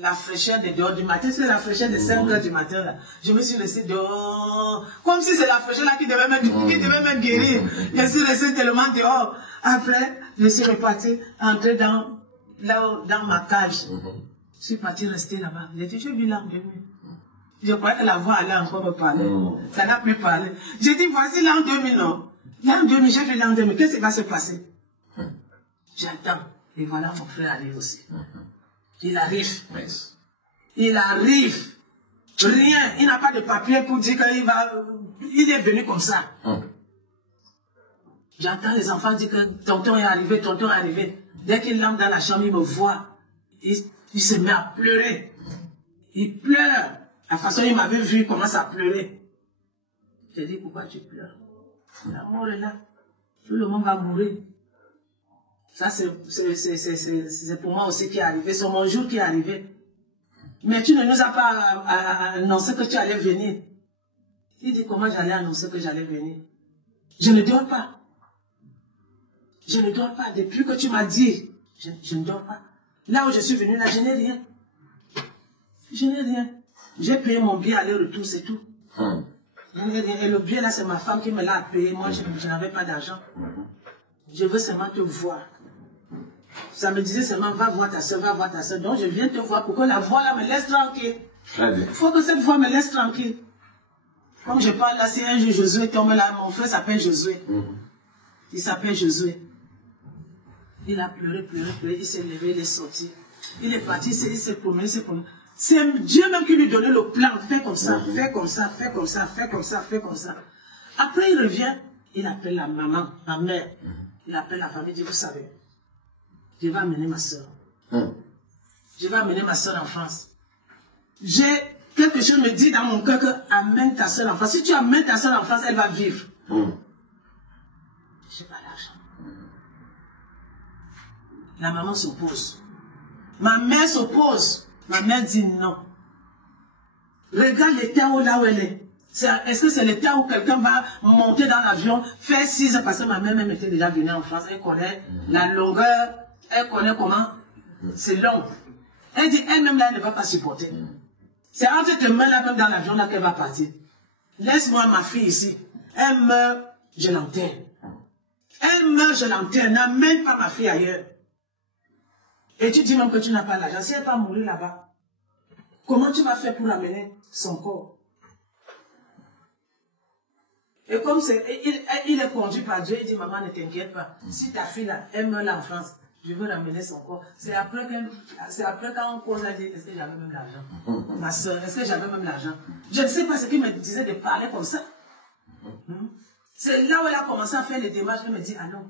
La fraîcheur de dehors du matin, c'est la fraîcheur de 5 heures du matin là. Je me suis restée dehors. Comme si c'est la fraîcheur là qui devait me guérir. Je suis restée tellement dehors. Après, je suis repartie, entrée dans ma cage. Je suis partie rester là-bas. J'ai dit, j'ai vu l'an 2000. Je croyais que la voix allait encore me parler. Ça n'a plus parlé. J'ai dit, voici l'an 2000, non? L'an 2000, j'ai vu l'an 2000. Qu'est-ce qui va se passer? J'attends. Et voilà, mon frère arrive aussi. Il arrive. Il arrive. Rien. Il n'a pas de papier pour dire qu'il va... Il est venu comme ça. J'entends les enfants dire que tonton est arrivé, tonton est arrivé. Dès qu'il entre dans la chambre, il me voit. Il se met à pleurer. Il pleure. La façon dont il m'avait vu, il commence à pleurer. J'ai dit, pourquoi tu pleures? La mort est là. Tout le monde va mourir. Ça, c'est pour moi aussi qui est arrivé. C'est mon jour qui est arrivé. Mais tu ne nous as pas annoncé que tu allais venir. Il dit, comment j'allais annoncer que j'allais venir? Je ne dors pas. Je ne dors pas. Depuis que tu m'as dit, je ne dors pas. Là où je suis venu, là, je n'ai rien. Je n'ai rien. J'ai payé mon billet aller-retour, c'est tout. Et le billet là, c'est ma femme qui me l'a payé. Moi, je n'avais pas d'argent. Je veux seulement te voir. Ça me disait seulement, va voir ta soeur, va voir ta soeur. Donc, je viens te voir pour que la voix là me laisse tranquille. Il faut que cette voix me laisse tranquille. Comme je parle là, si un jour Josué tombe là, mon frère s'appelle Josué. Il s'appelle Josué. Il a pleuré, pleuré, pleuré. Il s'est levé, il est sorti. Il est parti, il s'est promené, il s'est promené. C'est Dieu même qui lui donnait le plan. Fais comme ça, fais comme ça, fais comme ça, fais comme ça, fais comme ça. Après, il revient, il appelle la maman, ma mère. Il appelle la famille, il dit, vous savez, je vais amener ma soeur. Je vais amener ma soeur en France. J'ai quelque chose me dit dans mon cœur que amène ta soeur en France. Si tu amènes ta soeur en France, elle va vivre. Je n'ai pas l'argent. La maman s'oppose. Ma mère s'oppose. Ma mère dit non. Regarde l'état là où elle est. Est-ce que c'est l'état où quelqu'un va monter dans l'avion, faire 6 heures, parce que ma mère même était déjà venue en France, elle connaît la longueur, elle connaît comment c'est long. Elle dit elle-même là, elle ne va pas supporter. C'est entre tes mains là, même dans l'avion là qu'elle va partir. Laisse-moi ma fille ici. Elle meurt, je l'enterre. Elle meurt, je l'enterre. N'amène pas ma fille ailleurs. Et tu dis même que tu n'as pas l'argent. Si elle va mourir là-bas, comment tu vas faire pour amener son corps? Et comme il est conduit par Dieu, il dit, maman, ne t'inquiète pas. Si ta fille là, elle meurt là en France, Je veux ramener son corps. C'est après quand on cause, elle dit, est-ce que j'avais même l'argent? Ma soeur, est-ce que j'avais même l'argent? Je ne sais pas ce qu'il me disait de parler comme ça. C'est là où elle a commencé à faire les démarches. Elle me dit, ah non,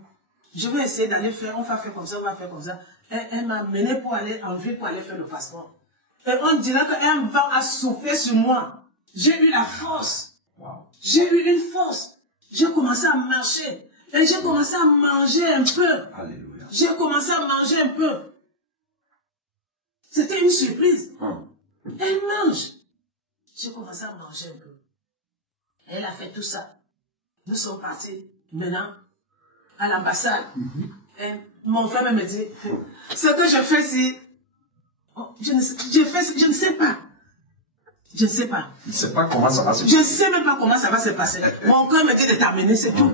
je vais essayer d'aller faire, on va faire comme ça, on va faire comme ça. Elle m'a mené pour aller en ville pour aller faire le passeport. Et on dirait qu'un vent a soufflé sur moi. J'ai eu la force. Wow. J'ai eu une force. J'ai commencé à marcher. Et j'ai commencé à manger un peu. Alléluia. J'ai commencé à manger un peu. C'était une surprise. Elle mange. J'ai commencé à manger un peu. Elle a fait tout ça. Nous sommes partis maintenant à l'ambassade. Et mon frère me dit, ce que je fais ici, je ne sais pas. Je ne sais pas. Je ne sais pas comment ça va se passer. Je ne sais même pas comment ça va se passer. Mon cœur me dit de t'amener, c'est tout.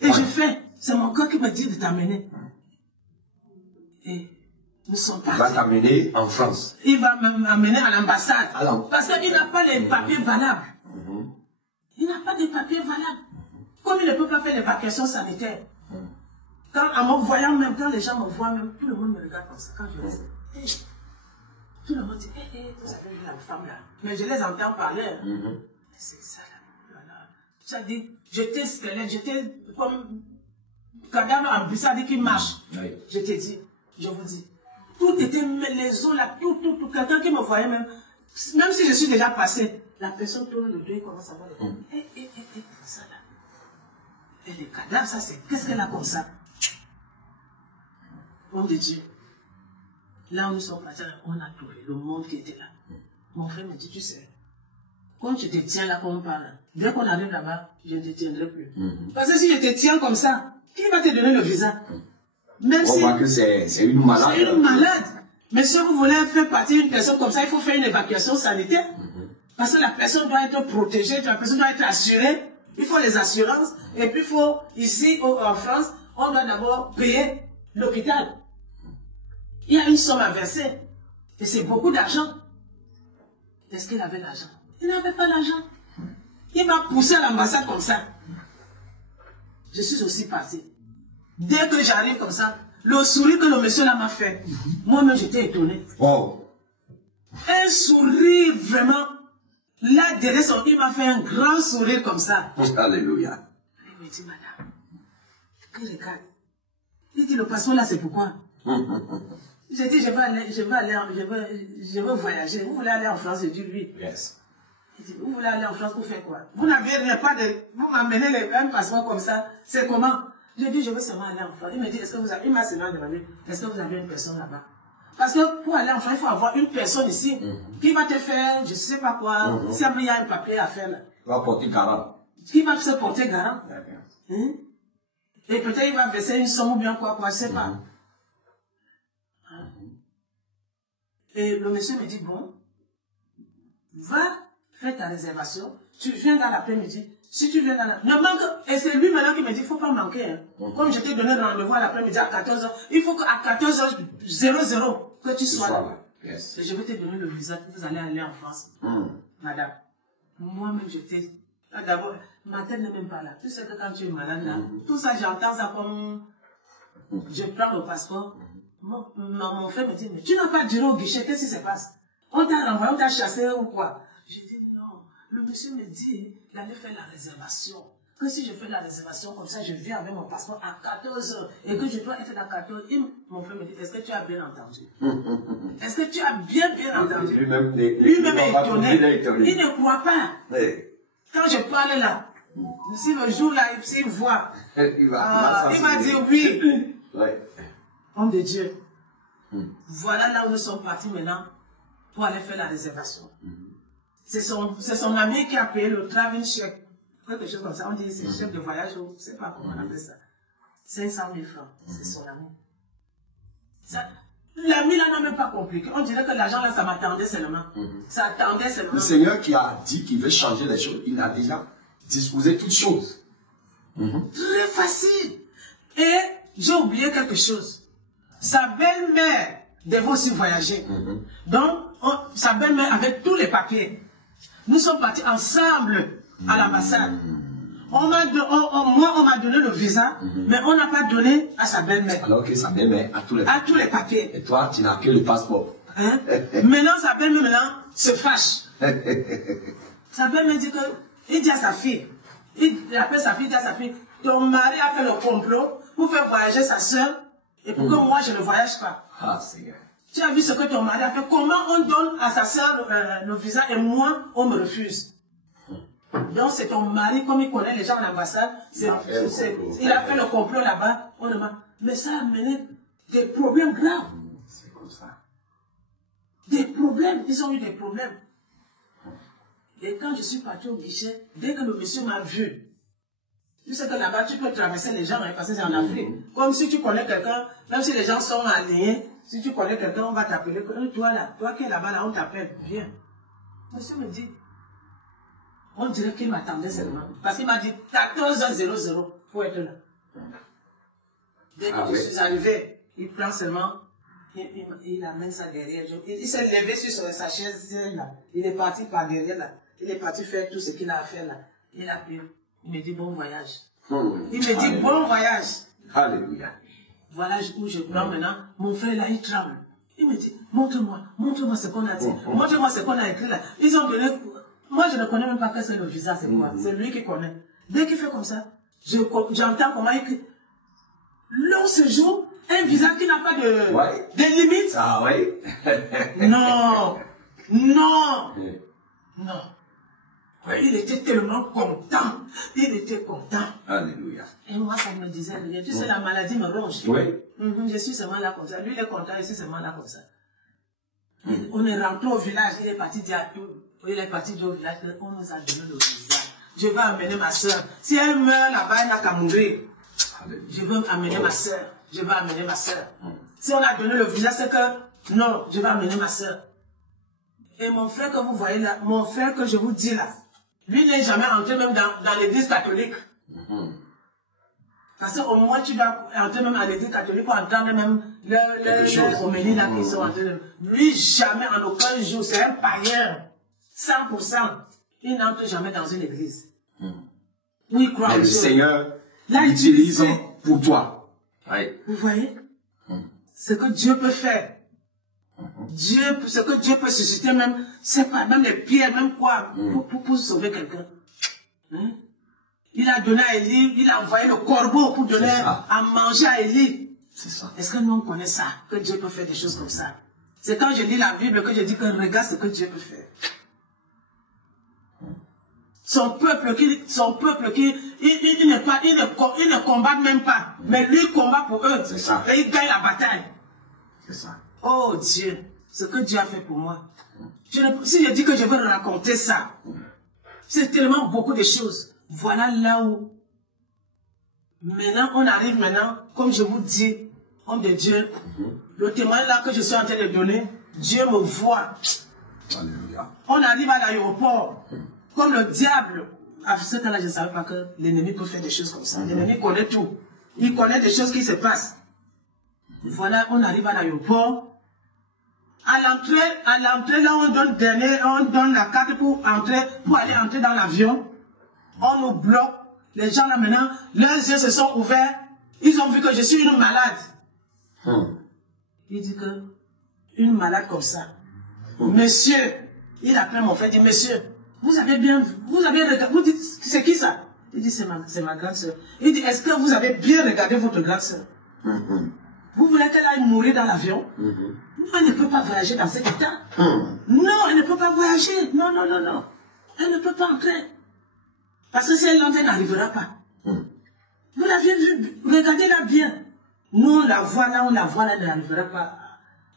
Et je fais. C'est mon cœur qui me dit de t'amener. Et nous sommes partis. Il va t'amener en France. Il va m'amener à l'ambassade. Parce qu'il n'a pas les papiers valables. Il n'a pas de papiers valables. Comme il ne peut pas faire l'évacuation sanitaire. Quand, en me voyant même, quand les gens me voient même, tout le monde me regarde comme ça. Quand je reste, tout le monde dit, vous avez vu la femme là. Mais je les entends parler. C'est ça là. Ça dit, j'étais squelette, j'étais comme cadavre en bus, ça dit qu'il marche. Oui. Je te dis, je vous dis, tout était, les os là, tout. Quelqu'un qui me voyait même si je suis déjà passé, la personne tourne le dos et commence à voir les ça là. Et les cadavres, ça c'est, qu'est-ce qu'elle a comme ça? Homme de Dieu. Là où nous sommes partis, on a trouvé le monde qui était là. Mon frère me dit, tu sais, quand je te tiens là, comme on parle, dès qu'on arrive là-bas, je ne te tiendrai plus. Parce que si je te tiens comme ça, qui va te donner le visa? Même si... que c'est une malade. C'est une malade. Mais si vous voulez faire partie d'une personne comme ça, il faut faire une évacuation sanitaire. Parce que la personne doit être protégée, la personne doit être assurée. Il faut les assurances. Et puis il faut, ici en France, on doit d'abord payer l'hôpital. Il y a une somme à verser. Et c'est beaucoup d'argent. Est-ce qu'il avait l'argent? Il n'avait pas l'argent. Il m'a poussé à l'ambassade comme ça. Je suis aussi parti. Dès que j'arrive comme ça, le sourire que le monsieur là m'a fait, moi-même j'étais étonné. Wow. Un sourire vraiment. Là, derrière son, il m'a fait un grand sourire comme ça. Alléluia. Il me dit, madame, regarde. Il dit, le passeport là, c'est pourquoi? J'ai dit, je veux voyager. Vous voulez aller en France? J'ai dit, oui. Yes. Il dit, vous voulez aller en France pour faire quoi? Vous n'avez pas de... Vous m'amenez un passeport comme ça. C'est comment? J'ai dit, je veux seulement aller en France. Il me dit, est-ce que vous avez... Il m'a seulement demandé, est-ce que vous avez une personne là-bas? Parce que pour aller en France, il faut avoir une personne ici qui va te faire, je ne sais pas quoi, si il y a un papier à faire là. Il va porter garant. Qui va se porter garant. Et peut-être il va verser une somme ou bien quoi, je ne sais pas. Et le monsieur me dit, bon, va faire ta réservation, tu viens dans l'après-midi. Si tu viens dans la... Ne manque... Et c'est lui maintenant qui me dit, il ne faut pas manquer. Hein. Comme je t'ai donné rendez-vous à l'après-midi à 14h, il faut qu'à 14h00 que tu sois là. Yes. Et je vais te donner le visa que vous allez aller en France. Madame, moi-même j'étais... D'abord, ma tête n'est même pas là. Tu sais que quand tu es malade là, tout ça j'entends ça comme... Je prends le passeport. Mon frère me dit, mais tu n'as pas duré au guichet, qu'est-ce qui se passe? On t'a renvoyé, on t'a chassé ou quoi? J'ai dit, non. Le monsieur me dit d'aller faire la réservation. Que si je fais la réservation comme ça, je viens avec mon passeport à 14h et que je dois être à 14h. Mon frère me dit, est-ce que tu as bien entendu? Est-ce que tu as bien entendu? Lui-même est étonné. Il ne croit pas. Quand je parle là, si le jour là, s'il voit, il va dire oui. Homme de Dieu. Voilà là où nous sommes partis maintenant pour aller faire la réservation. C'est son ami qui a payé le traveling check. Quelque chose comme ça. On dit c'est chef de voyage ou je ne sais pas comment on appelle ça. 500 000 francs. C'est son ami. L'ami là n'a même pas compliqué. On dirait que l'argent là, ça m'attendait seulement. Ça attendait seulement. Le Seigneur qui a dit qu'il veut changer les choses, il a déjà disposé toutes choses. Très facile. Et j'ai oublié quelque chose. Sa belle-mère devait aussi voyager. Donc, sa belle-mère avec tous les papiers. Nous sommes partis ensemble à l'ambassade. Moi, on m'a donné le visa, mais on n'a pas donné à sa belle-mère. Alors que sa belle-mère a tous les papiers. Et toi, tu n'as que le passeport. Hein? Maintenant, sa belle-mère se fâche. Sa belle-mère dit que, il dit à sa fille, il appelle sa fille, il dit à sa fille, ton mari a fait le complot pour faire voyager sa soeur et pour que moi je ne voyage pas. Ah, Seigneur. Tu as vu ce que ton mari a fait? Comment on donne à sa soeur le visa et moi, on me refuse? Donc c'est ton mari, comme il connaît les gens en ambassade, il a fait le complot là-bas. Mais ça a amené des problèmes graves. C'est comme ça. Des problèmes, ils ont eu des problèmes. Et quand je suis parti au guichet, dès que le monsieur m'a vu, tu sais que là-bas, tu peux traverser les gens, parce que c'est en Afrique. Comme si tu connais quelqu'un, même si les gens sont alignés, si tu connais quelqu'un, on va t'appeler. Toi là, toi qui es là-bas, là, on t'appelle. Viens. Monsieur me dit, on dirait qu'il m'attendait seulement. Parce qu'il m'a dit 14h00, il faut être là. Dès que je suis arrivé, il prend seulement, il amène ça derrière. Il s'est levé sur sa chaise là. Il est parti par derrière là. Il est parti faire tout ce qu'il a à faire là. Il a pu. Il me dit bon voyage. Il me dit bon voyage. Alléluia. Voilà où je prends maintenant. Mon frère là, il tremble. Il me dit, montre-moi ce qu'on a dit. Montre-moi ce qu'on a écrit là. Ils ont donné. Moi, je ne connais même pas que c'est le visa, c'est quoi. C'est lui qui connaît. Dès qu'il fait comme ça, j'entends comment il écrit. Long séjour, un visa qui n'a pas de limites. Ah oui. Non. Ouais. Il était tellement content. Il était content. Alléluia. Et moi, ça me disait, tu sais, la maladie me ronge. Oui. Je suis seulement là comme ça. Lui, il est content, je suis seulement là comme ça. On est rentré au village, il est parti dire à tout. Il est parti dire au village, on nous a donné le visa. Je vais amener ma soeur. Si elle meurt là-bas, elle n'a qu'à mourir. Je veux amener ma soeur. Je vais amener ma soeur. Si on a donné le visa, c'est que, non, je vais amener ma soeur. Et mon frère que vous voyez là, mon frère que je vous dis là, lui n'est jamais entré même dans l'église catholique. Parce qu'au moins tu dois entrer même à l'église catholique pour entendre même les homélies là qui sont entrés. Lui, jamais, en aucun jour, c'est un païen. 100%. Il n'entre jamais dans une église. Oui, il croit Mais en le Dieu. Seigneur l'utilise pour toi. Oui. Vous voyez? Ce que Dieu peut faire. Ce que Dieu peut susciter même, c'est pas même les pierres, même quoi, pour sauver quelqu'un. Il a donné à Élie, il a envoyé le corbeau pour donner à manger à Élie. C'est ça. Est-ce que nous on connaît ça, que Dieu peut faire des choses comme ça? C'est quand je lis la Bible que je dis que regarde ce que Dieu peut faire. Son peuple qui, il ne combat même pas, mais lui combat pour eux. C'est ça. Et il gagne la bataille. C'est ça. Oh Dieu, ce que Dieu a fait pour moi. Si je dis que je veux raconter ça, c'est tellement beaucoup de choses. Voilà là où, maintenant, on arrive maintenant, comme je vous dis, homme de Dieu, le témoignage là que je suis en train de donner, Dieu me voit. Alléluia. On arrive à l'aéroport, comme le diable. À ce temps-là, je ne savais pas que l'ennemi peut faire des choses comme ça. L'ennemi connaît tout. Il connaît des choses qui se passent. Voilà, on arrive à l'aéroport. À l'entrée, là, on donne la carte pour aller entrer dans l'avion. On nous bloque. Les gens là maintenant, leurs yeux se sont ouverts. Ils ont vu que je suis une malade. Il dit que, une malade comme ça. Monsieur, il appelle mon frère, il dit, monsieur, vous avez regardé, vous dites, c'est qui ça? Il dit, c'est ma grande soeur. Il dit, est-ce que vous avez bien regardé votre grande soeur? Vous voulez qu'elle aille mourir dans l'avion? Non, elle ne peut pas voyager dans cet état. Non, elle ne peut pas voyager. Non. Elle ne peut pas entrer. Parce que si elle entre, elle n'arrivera pas. Vous l'avez vu, regardez-la bien. Nous, on la voit là, elle n'arrivera pas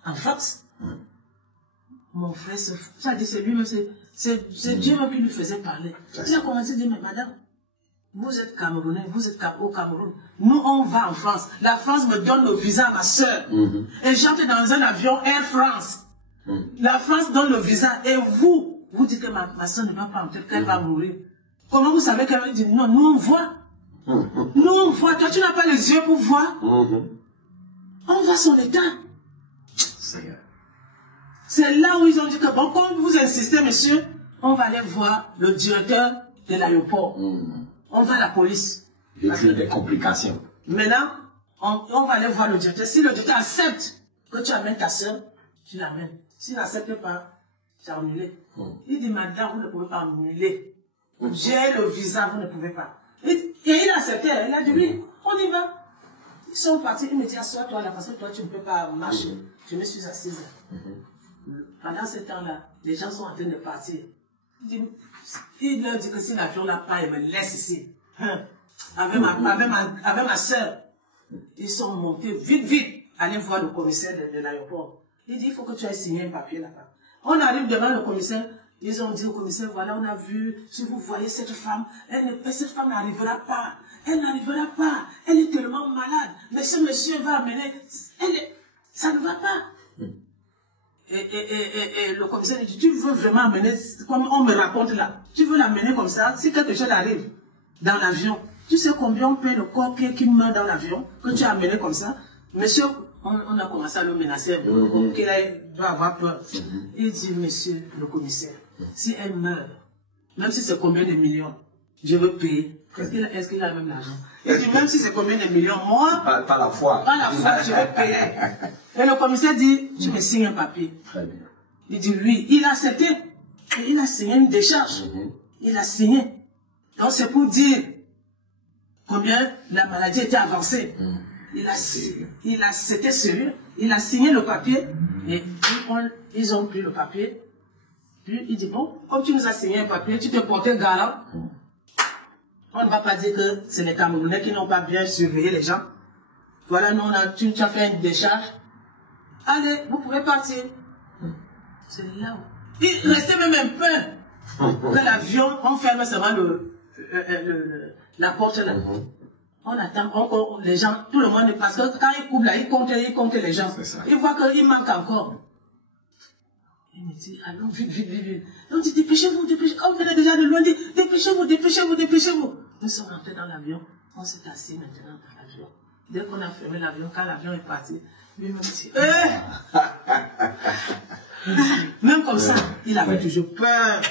en force. Mon frère, ça dit, c'est lui-même, c'est Dieu même qui lui faisait parler. Il a commencé à dire, mais madame, vous êtes Camerounais, vous êtes au Cameroun. Nous, on va en France. La France me donne le visa à ma soeur. Et j'entre dans un avion Air France. La France donne le visa. Et vous dites que ma soeur ne va pas entrer, qu'elle va mourir. Comment vous savez qu'elle va dire non? Nous, on voit. Nous, on voit. Toi, tu n'as pas les yeux pour voir. On voit son état. C'est là où ils ont dit que, bon, comme vous insistez, monsieur, on va aller voir le directeur de l'aéroport. On va à la police. Il y a des complications. Maintenant, on va aller voir le directeur. Si le directeur accepte que tu amènes ta soeur, tu l'amènes. S'il n'accepte pas, tu as annulé. Il dit, madame, vous ne pouvez pas annuler. J'ai le visa, vous ne pouvez pas. Et il a accepté, il a dit, oui, on y va. Ils sont partis, il me dit, assois-toi là, parce que toi, tu ne peux pas marcher. Je me suis assise là. Pendant ce temps-là, les gens sont en train de partir. Il leur dit que si l'avion n'a pas, il me laisse ici. Avec ma soeur. Ils sont montés vite, aller voir le commissaire de l'aéroport. Il dit, il faut que tu ailles signer un papier là-bas. On arrive devant le commissaire. Ils ont dit au commissaire, voilà, on a vu, si vous voyez cette femme, cette femme n'arrivera pas. Elle n'arrivera pas. Elle est tellement malade. Mais ce monsieur va amener. Ça ne va pas. Et le commissaire dit, tu veux vraiment amener, comme on me raconte là, tu veux l'amener comme ça, si quelque chose arrive dans l'avion, tu sais combien on paie le corps qui meurt dans l'avion, que tu as amené comme ça. Monsieur, on a commencé à le menacer, qu'il doit avoir peur. Il dit, monsieur le commissaire, si elle meurt, même si c'est combien de millions, je veux payer. Est-ce qu'il a même l'argent? Il dit, même si c'est combien de millions, moi, pas la foi. Pas la foi, je vais payer. Et le commissaire dit, tu me signes un papier. Très bien. Il dit, oui, il a accepté. Et il a signé une décharge. Il a signé. Donc c'est pour dire combien la maladie était avancée. C'était sérieux. Il a signé le papier. Et ils ont pris le papier. Puis il dit, bon, comme tu nous as signé un papier, tu te portais garant. On ne va pas dire que c'est les Camerounais qui n'ont pas bien surveillé les gens. Voilà, nous, tu as fait une décharge. Allez, vous pouvez partir. C'est là où... Il restait même un peu que l'avion, on ferme seulement la porte là. On attend encore les gens, tout le monde, parce que quand ils coupent là, ils comptent les gens. Ils voient qu'il manque encore. Il me dit, allons, vite. On dit, dépêchez-vous. On venait déjà de loin, dit, dépêchez-vous. Nous sommes rentrés dans l'avion. On s'est assis maintenant dans l'avion. Dès qu'on a fermé l'avion, quand l'avion est parti, lui me dit, même comme ça, il avait toujours peur.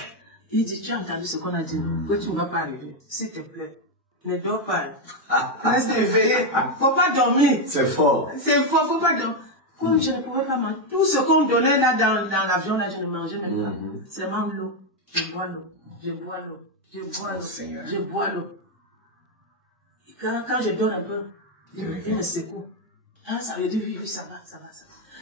Il dit, tu as entendu ce qu'on a dit, que tu ne vas pas arriver. S'il te plaît, ne dors pas. Reste éveillé. Faut pas dormir. C'est fort. C'est fort, faut pas dormir. Comme je ne pouvais pas manger. Tout ce qu'on donnait là dans l'avion, là, je ne mangeais même pas. C'est même l'eau. Je bois l'eau. Je bois l'eau. Et quand je donne un peu, il me secoue. Ah, ça veut dire oui, ça va.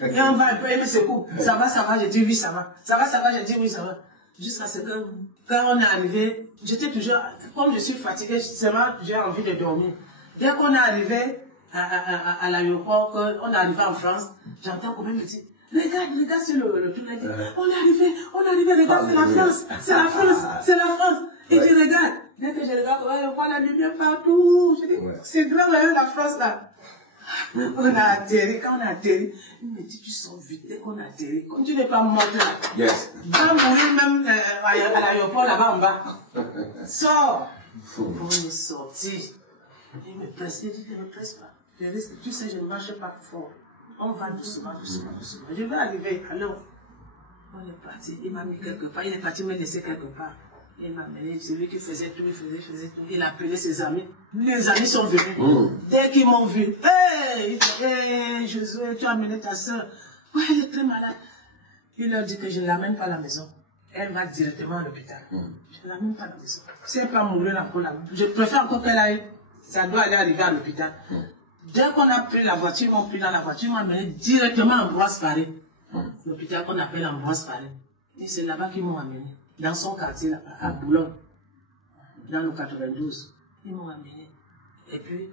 Et on va un peu, il me secoue. Ça va, je dis oui, ça va. Ça va, je dis oui, ça va. Jusqu'à ce que, quand on est arrivé, j'étais toujours, comme je suis fatiguée, seulement j'ai envie de dormir. Dès qu'on est arrivé à l'aéroport, qu'on est arrivé en France, j'entends comment il me dit, regarde sur le truc, il dit, on est arrivé, regarde, c'est la France. Il dit, regarde. Dès que je regarde, on voit la lumière partout. Je dis, c'est grand, la France là. On a atterri, quand on a atterri, il me dit, tu sors vite, dès qu'on a atterri, comme tu n'es pas mort là, va mourir même à l'aéroport là-bas en bas. Sors. On est sorti. Il me presse, il dit, ne me presse pas. Je dis, tu sais, je ne marche pas fort. On va doucement. Je vais arriver, alors. On est parti, il m'a mis quelque part, il est parti me laisser quelque part. Il m'a amené, celui qui faisait tout, il faisait tout. Il a appelé ses amis. Les amis sont venus. Dès qu'ils m'ont vu, hey, Josué, tu as amené ta soeur. Ouais, elle est très malade. Il leur dit que je ne l'amène pas à la maison. Elle va directement à l'hôpital. Je ne l'amène pas à la maison. Si elle peut mourir encore là, je préfère encore qu'elle aille. Ça doit aller arriver à l'hôpital. Dès qu'on a pris la voiture, ils m'ont pris dans la voiture, ils m'ont amené directement à Ambroise Paré. L'hôpital qu'on appelle Ambroise Paré. Et c'est là-bas qu'ils m'ont amené. Dans son quartier là-bas, à Boulogne, dans le 92. Ils m'ont amené. Et puis,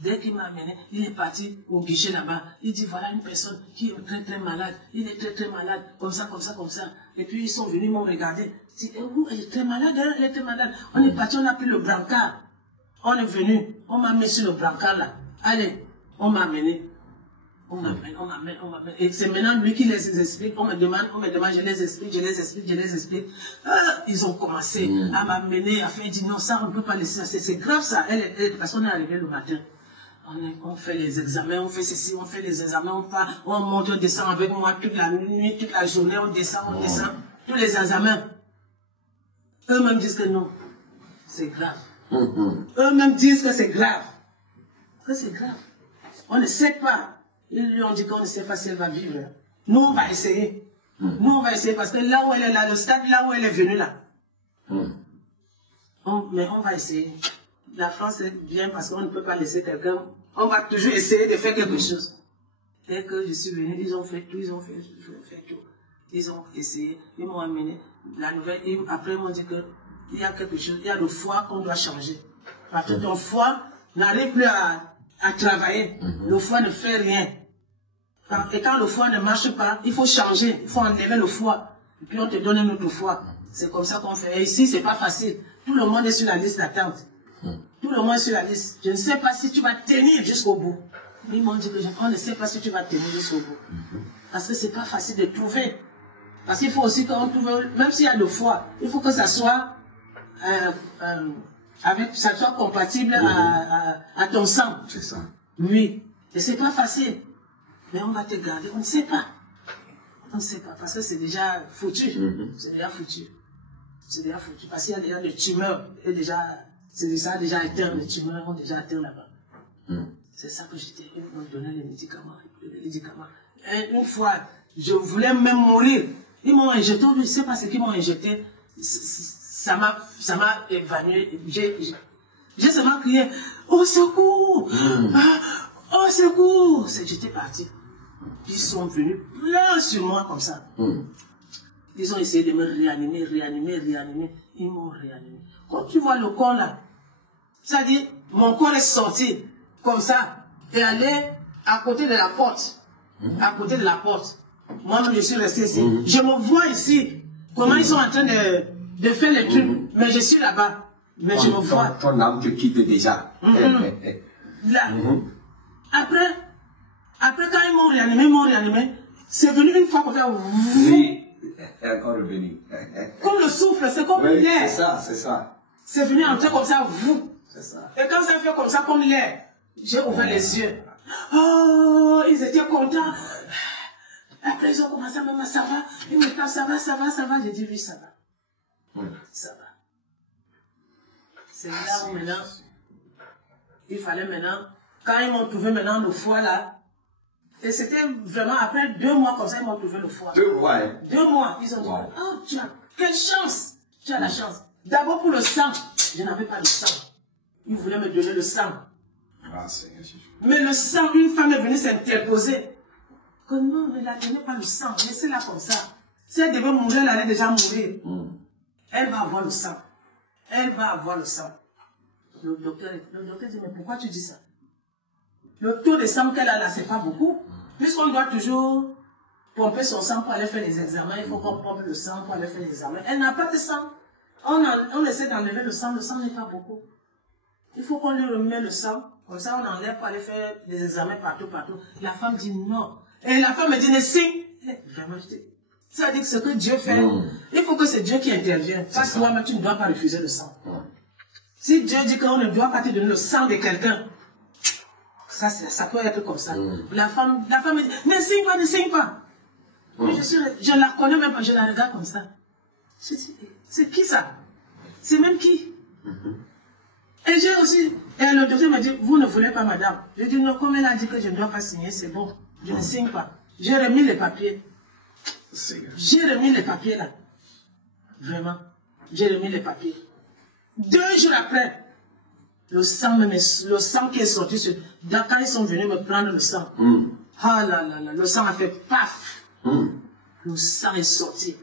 dès qu'il m'a amené, il est parti au guichet là-bas. Il dit, voilà une personne qui est très très malade. Il est très très malade, comme ça. Et puis ils sont venus, ils m'ont regardé. Ils disent, elle est très malade, elle est très malade. On est parti, on a pris le brancard. On est venu, on m'a mis sur le brancard là. Allez, on m'a amené. On m'amène. Et c'est maintenant lui qui les explique. On me demande, je les explique. Ils ont commencé à m'amener, à faire, dire non, ça, on ne peut pas laisser ça. C'est grave ça. Parce qu'on est arrivé le matin. On fait les examens, on fait ceci, on fait les examens, on monte, on descend avec moi toute la nuit, toute la journée, on descend. Tous les examens. Eux-mêmes disent que non. c'est grave. Eux-mêmes disent que c'est grave. Que c'est grave. On ne sait pas. Ils lui ont dit qu'on ne sait pas si elle va vivre. Nous, on va essayer. Nous, on va essayer parce que là où elle est là, le stade là où elle est venue là. Mais on va essayer. La France est bien parce qu'on ne peut pas laisser quelqu'un. On va toujours essayer de faire quelque chose. Dès que je suis venue, ils ont fait tout, ils ont fait tout. Ils ont essayé, ils m'ont amené la nouvelle. Après, ils m'ont dit qu'il y a quelque chose, il y a le foie qu'on doit changer. Parce que ton foie n'arrive plus à travailler. Le foie ne fait rien. Et quand le foie ne marche pas, il faut changer, il faut enlever le foie. Et puis on te donne un autre foie. C'est comme ça qu'on fait. Et ici, c'est pas facile. Tout le monde est sur la liste d'attente. Tout le monde est sur la liste. Je ne sais pas si tu vas tenir jusqu'au bout. Ils m'ont dit que on ne sait pas si tu vas tenir jusqu'au bout. Parce que c'est pas facile de trouver. Parce qu'il faut aussi qu'on trouve, même s'il y a le foie, il faut que ça soit ça soit compatible à ton sang. C'est ça. Oui. Et c'est pas facile. Mais on va te garder. On ne sait pas. On ne sait pas. Parce que c'est déjà foutu. C'est déjà foutu. C'est déjà foutu. Parce qu'il y a déjà des tumeurs. Et déjà, ça a déjà atteint. Les tumeurs ont déjà atteint là-bas. C'est ça que j'étais. Ils m'ont donné les médicaments. Et une fois, je voulais même mourir. Ils m'ont injecté. Je ne sais pas ce qu'ils m'ont injecté. Ça m'a évanoui. J'ai seulement crié, au secours! Au secours! J'étais parti. Ils sont venus plein sur moi comme ça. Ils ont essayé de me réanimer. Ils m'ont réanimé. Quand tu vois le corps là, ça dit, mon corps est sorti comme ça et allé à côté de la porte. À côté de la porte. Moi-même, je suis resté ici. Je me vois ici. Comment ils sont en train de faire les trucs. Mais je suis là-bas. Mais je me vois. Ton âme te quitte déjà. Là. Après, quand ils m'ont réanimé, c'est venu une fois comme ça. Oui, encore revenu. Comme le souffle, c'est comme l'air. C'est ça. C'est venu entrer comme ça, vous. C'est ça. Et quand ça fait comme ça, comme l'air, j'ai ouvert les yeux. Oh, ils étaient contents. Après, ils ont commencé à me dire, ça va. Ils me disent, ça va. J'ai dit, oui, ça va. Ça va. C'est là où maintenant, il fallait maintenant, quand ils m'ont trouvé maintenant le foie là, et c'était vraiment après 2 mois comme ça, ils m'ont trouvé le foie. 2 mois, hein? 2 mois, ils ont dit, oh, tu as, quelle chance! Tu as la chance. D'abord pour le sang, je n'avais pas de sang. Ils voulaient me donner le sang. Mais le sang, une femme est venue s'interposer. Que non, ne la donnez pas le sang, laissez-la comme ça. Si elle devait mourir, elle allait déjà mourir. Elle va avoir le sang. Elle va avoir le sang. Le docteur dit, mais pourquoi tu dis ça? Le taux de sang qu'elle a là, c'est pas beaucoup. Puisqu'on doit toujours pomper son sang pour aller faire les examens, il faut qu'on pompe le sang pour aller faire les examens. Elle n'a pas de sang. On essaie d'enlever le sang n'est pas beaucoup. Il faut qu'on lui remette le sang, comme ça on enlève pour aller faire des examens partout. La femme dit non. Et la femme me dit, ne signe. Vraiment, ça veut dire que ce que Dieu fait, il faut que c'est Dieu qui intervienne. Parce que toi-même, tu ne dois pas refuser le sang. Si Dieu dit qu'on ne doit pas te donner le sang de quelqu'un, ça peut être comme ça. La femme me dit, ne signe pas. Mais je la connais même pas, je la regarde comme ça. Je dis, c'est qui ça? C'est même qui? Et j'ai aussi, et le docteur m'a dit, vous ne voulez pas madame. J'ai dit, non, comme elle a dit que je ne dois pas signer, c'est bon. Je ne signe pas. J'ai remis les papiers. J'ai remis les papiers là. Vraiment. J'ai remis les papiers. 2 jours après, le sang qui est sorti, quand ils sont venus me prendre le sang, ah là là là, le sang a fait paf. Le sang est sorti.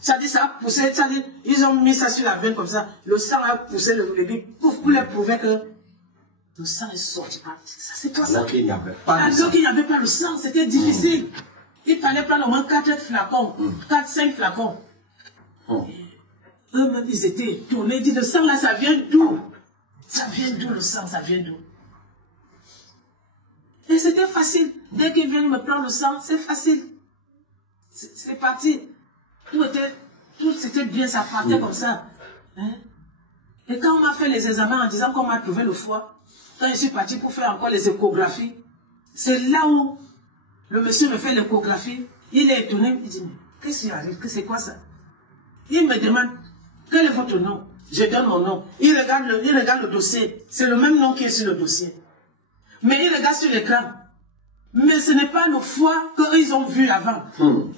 Ça dit, ça a poussé, ça dit, ils ont mis ça sur la veine comme ça. Le sang a poussé le bébé pour leur prouver que le sang est sorti. Ça, c'est quoi ça? Alors qu'il n'y avait pas le sang. Alors qu'il n'y avait pas le sang, c'était difficile. Il fallait prendre au moins 4 flacons, 4-5 flacons. Eux-mêmes, ils étaient étonnés. Ils disent, le sang là, ça vient d'où? Ça vient d'où le sang? Ça vient d'où? Et c'était facile. Dès qu'ils viennent me prendre le sang, c'est facile. C'est parti. Tout c'était bien, ça partait comme ça. Hein? Et quand on m'a fait les examens en disant qu'on m'a trouvé le foie, quand je suis parti pour faire encore les échographies, c'est là où le monsieur me fait l'échographie, il est étonné, il dit, mais qu'est-ce qui arrive? C'est quoi ça? Il me demande, quel est votre nom? Je donne mon nom. Il regarde le dossier. C'est le même nom qui est sur le dossier. Mais il regarde sur l'écran. Mais ce n'est pas le foie qu'ils ont vu avant.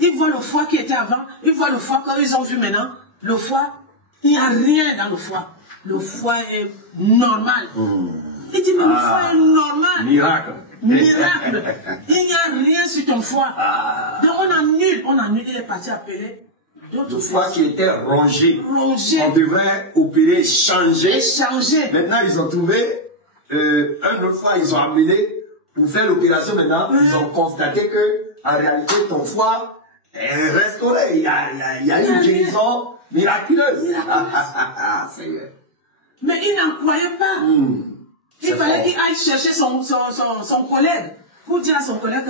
Ils voient le foie qui était avant. Ils voient le foie qu'ils ont vu maintenant. Le foie, il n'y a rien dans le foie. Le foie est normal. Il dit, mais le foie est normal. Miracle. Miracle. Il n'y a rien sur ton foie. Donc on annule. Il est parti appeler d'autres. Le foie qui était rongé. Rongé. On devait opérer, changer. Changer. Maintenant, ils ont trouvé un autre foie, ils ont amené pour faire l'opération. Maintenant, ils ont constaté que, en réalité, ton foie est restauré. Il y a une guérison miraculeuse. Mais il n'en croyait pas. Il fallait qu'il aille chercher son collègue pour dire à son collègue,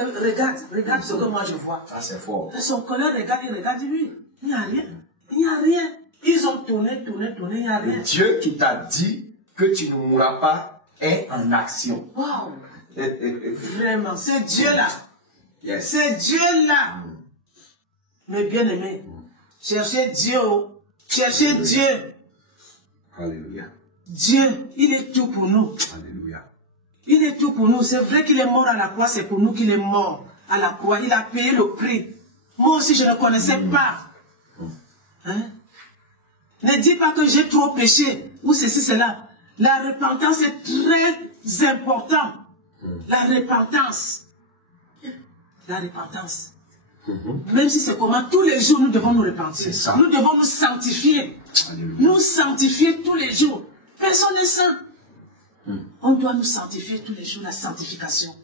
regarde ce que moi je vois. Ah, c'est fort. Et son collègue regarde, lui, il n'y a rien. Il n'y a rien. Ils ont tourné, il n'y a rien. Dieu qui t'a dit que tu ne mourras pas est en action. Wow. Vraiment, c'est Dieu-là. Yes. C'est Dieu-là. Mais bien aimé, cherchez Dieu. Cherchez Dieu. Alléluia. Dieu, il est tout pour nous. Alléluia. Il est tout pour nous. C'est vrai qu'il est mort à la croix, c'est pour nous qu'il est mort à la croix. Il a payé le prix. Moi aussi, je ne connaissais pas. Hein? Ne dis pas que j'ai trop péché, ou ceci, cela. La repentance est très importante. La repentance. La repentance. Même si c'est comment, tous les jours, nous devons nous repentir. Nous devons nous sanctifier. Alléluia. Nous sanctifier tous les jours. Personne n'est saint. On doit nous sanctifier tous les jours, la sanctification.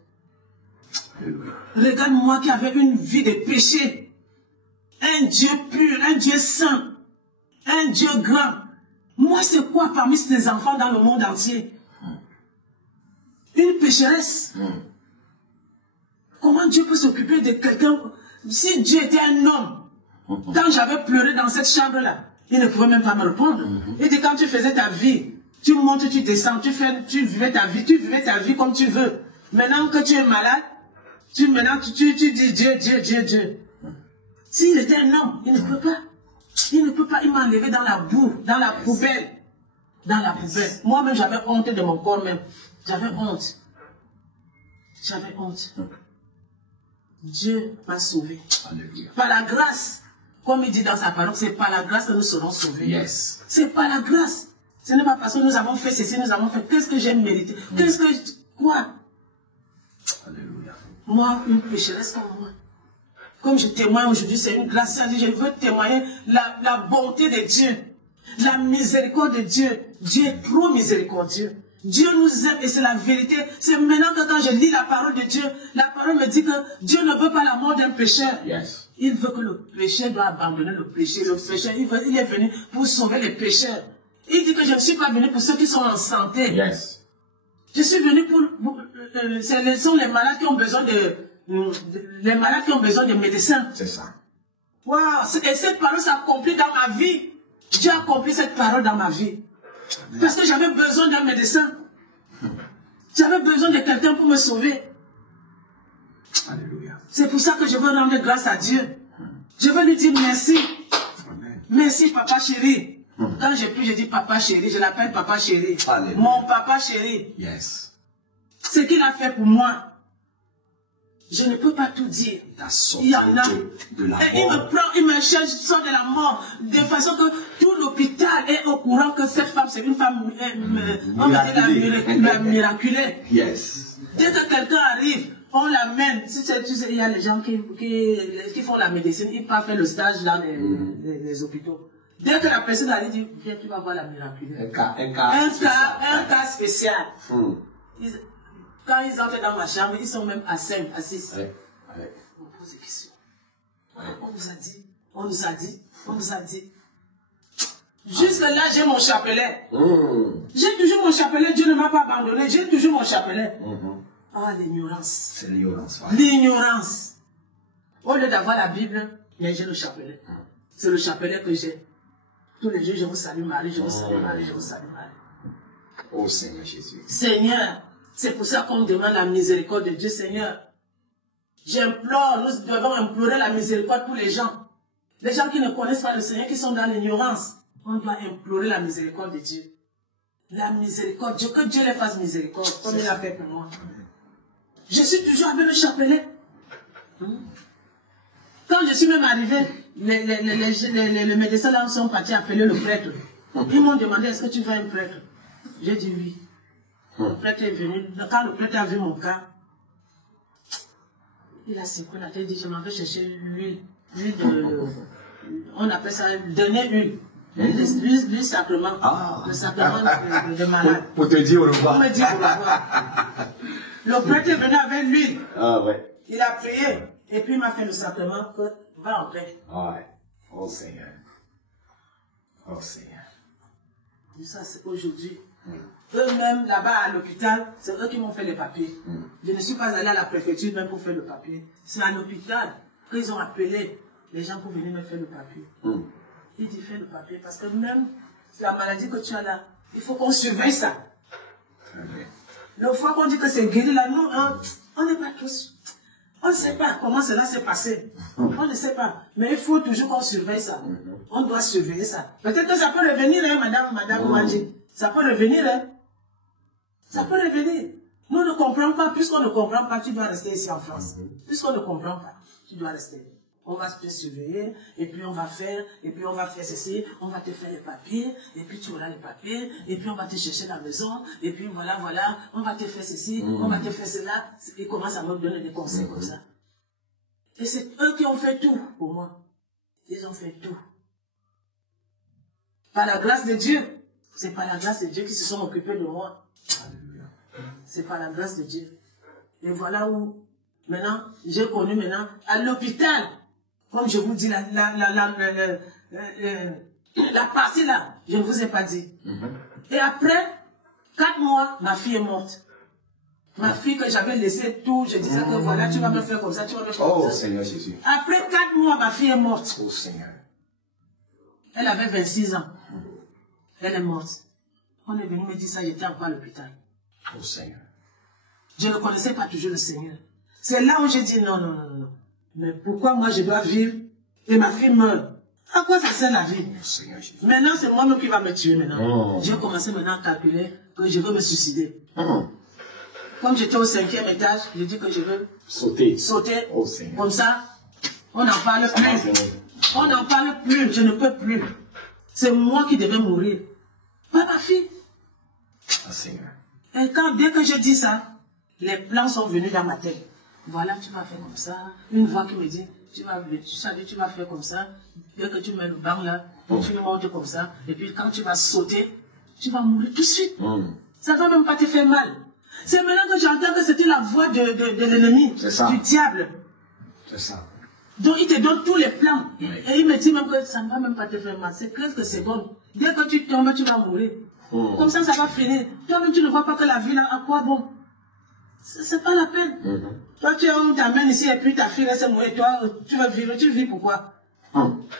Regarde-moi qui avait une vie de péché. Un Dieu pur, un Dieu saint, un Dieu grand. Moi, c'est quoi parmi ces enfants dans le monde entier? Une pécheresse. Comment Dieu peut s'occuper de quelqu'un? Si Dieu était un homme, quand j'avais pleuré dans cette chambre-là, il ne pouvait même pas me répondre. Il dit, quand tu faisais ta vie, tu montes, tu descends, tu vivais ta vie comme tu veux. Maintenant que tu es malade, tu dis Dieu. S'il était un homme, il ne peut pas. Il m'a enlevé dans la boue, dans la poubelle. Dans la poubelle. Moi-même, j'avais honte de mon corps même. J'avais honte. Dieu m'a sauvé. Alléluia. Par la grâce, comme il dit dans sa parole, c'est par la grâce que nous serons sauvés. Yes. C'est par la grâce. Ce n'est pas parce que nous avons fait ceci, nous avons fait. Qu'est-ce que j'ai mérité? Quoi? Alléluia. Moi, une pécheresse comme moi. Comme je témoigne aujourd'hui, c'est une grâce. Je veux témoigner la bonté de Dieu. La miséricorde de Dieu. Dieu est trop miséricordieux. Dieu nous aime et c'est la vérité. C'est maintenant que quand je lis la parole de Dieu, la parole me dit que Dieu ne veut pas la mort d'un pécheur. Yes. Il veut que le pécheur doit abandonner le péché. Le pécheur, il est venu pour sauver les pécheurs. Il dit que je ne suis pas venu pour ceux qui sont en santé. Yes. Je suis venu pour ce sont les malades qui ont besoin de médecins. C'est ça. Wow. Et cette parole s'accomplit dans ma vie. Dieu a accompli cette parole dans ma vie. Parce que j'avais besoin d'un médecin. J'avais besoin de quelqu'un pour me sauver. Alléluia. C'est pour ça que je veux rendre grâce à Dieu. Je veux lui dire merci. Amen. Merci, papa chéri. Quand j'ai pu, je dis papa chéri. Je l'appelle papa chéri. Alléluia. Mon papa chéri. Yes. Ce qu'il a fait pour moi, je ne peux pas tout dire. Il y en a. De la et mort. il me cherche, sort de la mort, de façon que tout l'hôpital est au courant que cette femme, c'est une femme, on va dire la miraculée. Yes. Dès que quelqu'un arrive, on l'amène. Tu sais, il y a les gens qui font la médecine, ils peuvent faire le stage dans les hôpitaux. Dès que la personne arrive, dit, viens, tu vas voir la miraculée. Un cas spécial. Quand ils entrent dans ma chambre, ils sont même à 5, à 6. On pose des questions. On nous a dit. Jusque là, j'ai mon chapelet. J'ai toujours mon chapelet, Dieu ne m'a pas abandonné. J'ai toujours mon chapelet. Ah, l'ignorance. C'est l'ignorance. L'ignorance. Au lieu d'avoir la Bible, mais j'ai le chapelet. C'est le chapelet que j'ai. Tous les jours, je vous salue Marie, je vous salue Marie, je vous salue Marie. Oh Seigneur Jésus. Seigneur, c'est pour ça qu'on demande la miséricorde de Dieu, Seigneur. J'implore, nous devons implorer la miséricorde pour les gens. Les gens qui ne connaissent pas le Seigneur, qui sont dans l'ignorance. On doit implorer la miséricorde de Dieu. La miséricorde, Dieu, que Dieu les fasse miséricorde, comme il a fait pour moi. Je suis toujours avec le chapelet. Quand je suis même arrivé, les médecins là sont partis appeler le prêtre. Ils m'ont demandé, est-ce que tu veux un prêtre? J'ai dit oui. Le prêtre est venu. Quand le prêtre a vu mon cas, il a secoué la tête, il dit, je m'en vais chercher l'huile. L'huile de... On appelle ça dernière huile. L'huile sacrement. Ah. Le sacrement de malade. Pour te dire au revoir. Pour me dire au revoir. Le prêtre est venu avec l'huile. Ah ouais. Il a prié. Et puis il m'a fait le sacrement que va en paix. Ah ouais. Oh Seigneur. Oh Seigneur. Et ça, c'est aujourd'hui. Eux-mêmes, là-bas à l'hôpital, c'est eux qui m'ont fait les papiers. Je ne suis pas allé à la préfecture même pour faire le papier. C'est à l'hôpital qu'ils ont appelé les gens pour venir me faire le papier. Il dit, fais le papier. Parce que même la maladie que tu as là, il faut qu'on surveille ça. Le fois qu'on dit que c'est guéri là, nous, on n'est pas tous. On ne sait pas comment cela s'est passé. On ne sait pas. Mais il faut toujours qu'on surveille ça. On doit surveiller ça. Peut-être que ça peut revenir, hein, madame Ouadji. Ça peut revenir, hein. Ça peut revenir. Nous ne comprenons pas. Puisqu'on ne comprend pas, tu dois rester ici en France. Puisqu'on ne comprend pas, tu dois rester. On va te surveiller, et puis on va faire ceci, on va te faire les papiers, et puis tu auras les papiers, et puis on va te chercher la maison, et puis voilà, on va te faire ceci, on va te faire cela. Ils commencent à me donner des conseils comme ça. Et c'est eux qui ont fait tout pour moi. Ils ont fait tout. Par la grâce de Dieu. C'est par la grâce de Dieu qu'ils se sont occupés de moi. C'est par la grâce de Dieu. Et voilà où, maintenant, j'ai connu maintenant, à l'hôpital, comme je vous dis, la partie là, je ne vous ai pas dit. Et après 4 mois, ma fille est morte. Ma fille que j'avais laissé tout, je disais que voilà, tu vas me faire comme ça, tu vas me faire comme ça. Oh Seigneur Jésus. Après 4 mois, ma fille est morte. Oh Seigneur. Elle avait 26 ans. Elle est morte. On est venu me dire ça, j'étais encore à l'hôpital. Oh Seigneur. Je ne connaissais pas toujours le Seigneur. C'est là où j'ai dit non. Mais pourquoi moi je dois vivre et ma fille meurt? À quoi ça sert la vie? Oh Seigneur Jésus. Maintenant c'est moi-même qui va me tuer maintenant. J'ai commencé maintenant à calculer que je veux me suicider. Comme j'étais au 5e étage, j'ai dit que je veux sauter. Oh Seigneur. Comme ça, on n'en parle plus. On n'en parle plus, je ne peux plus. C'est moi qui devais mourir. Pas ma fille. Oh Seigneur. Et dès que je dis ça, les plans sont venus dans ma tête. Voilà, tu vas faire comme ça. Une voix qui me dit, tu vas faire comme ça. Dès que tu mets le banc là, tu montes comme ça. Et puis quand tu vas sauter, tu vas mourir tout de suite. Ça ne va même pas te faire mal. C'est maintenant que j'entends que c'était la voix de l'ennemi, du diable. C'est ça. Donc il te donne tous les plans. Oui. Et il me dit même que ça ne va même pas te faire mal. C'est quelques secondes. Dès que tu tombes, tu vas mourir. Comme ça va finir. Toi-même, tu ne vois pas que la vie là, à quoi bon? C'est pas la peine. Toi, on t'amène ici et puis ta fille laisse mourir. Toi, tu veux vivre, tu vis pourquoi?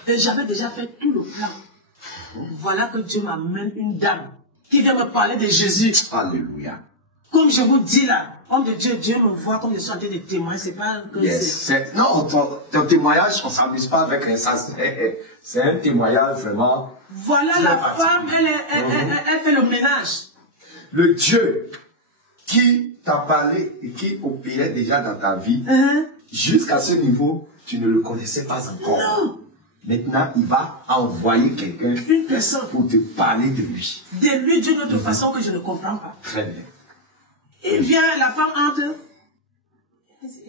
Et j'avais déjà fait tout le plan. Voilà que Dieu m'amène une dame qui vient me parler de Jésus. Alléluia. Comme je vous dis là, homme de Dieu, Dieu me voit comme je suis en train de témoigner. C'est pas que non, ton témoignage, on ne s'amuse pas avec ça. C'est un témoignage vraiment. Voilà la femme, elle fait le ménage. Le Dieu qui t'a parlé et qui opérait déjà dans ta vie, jusqu'à ce niveau, tu ne le connaissais pas encore. Non. Maintenant, il va envoyer quelqu'un, une personne, pour te parler de lui. De lui d'une autre façon que je ne comprends pas. Très bien. Il vient, la femme entre. Elle dit,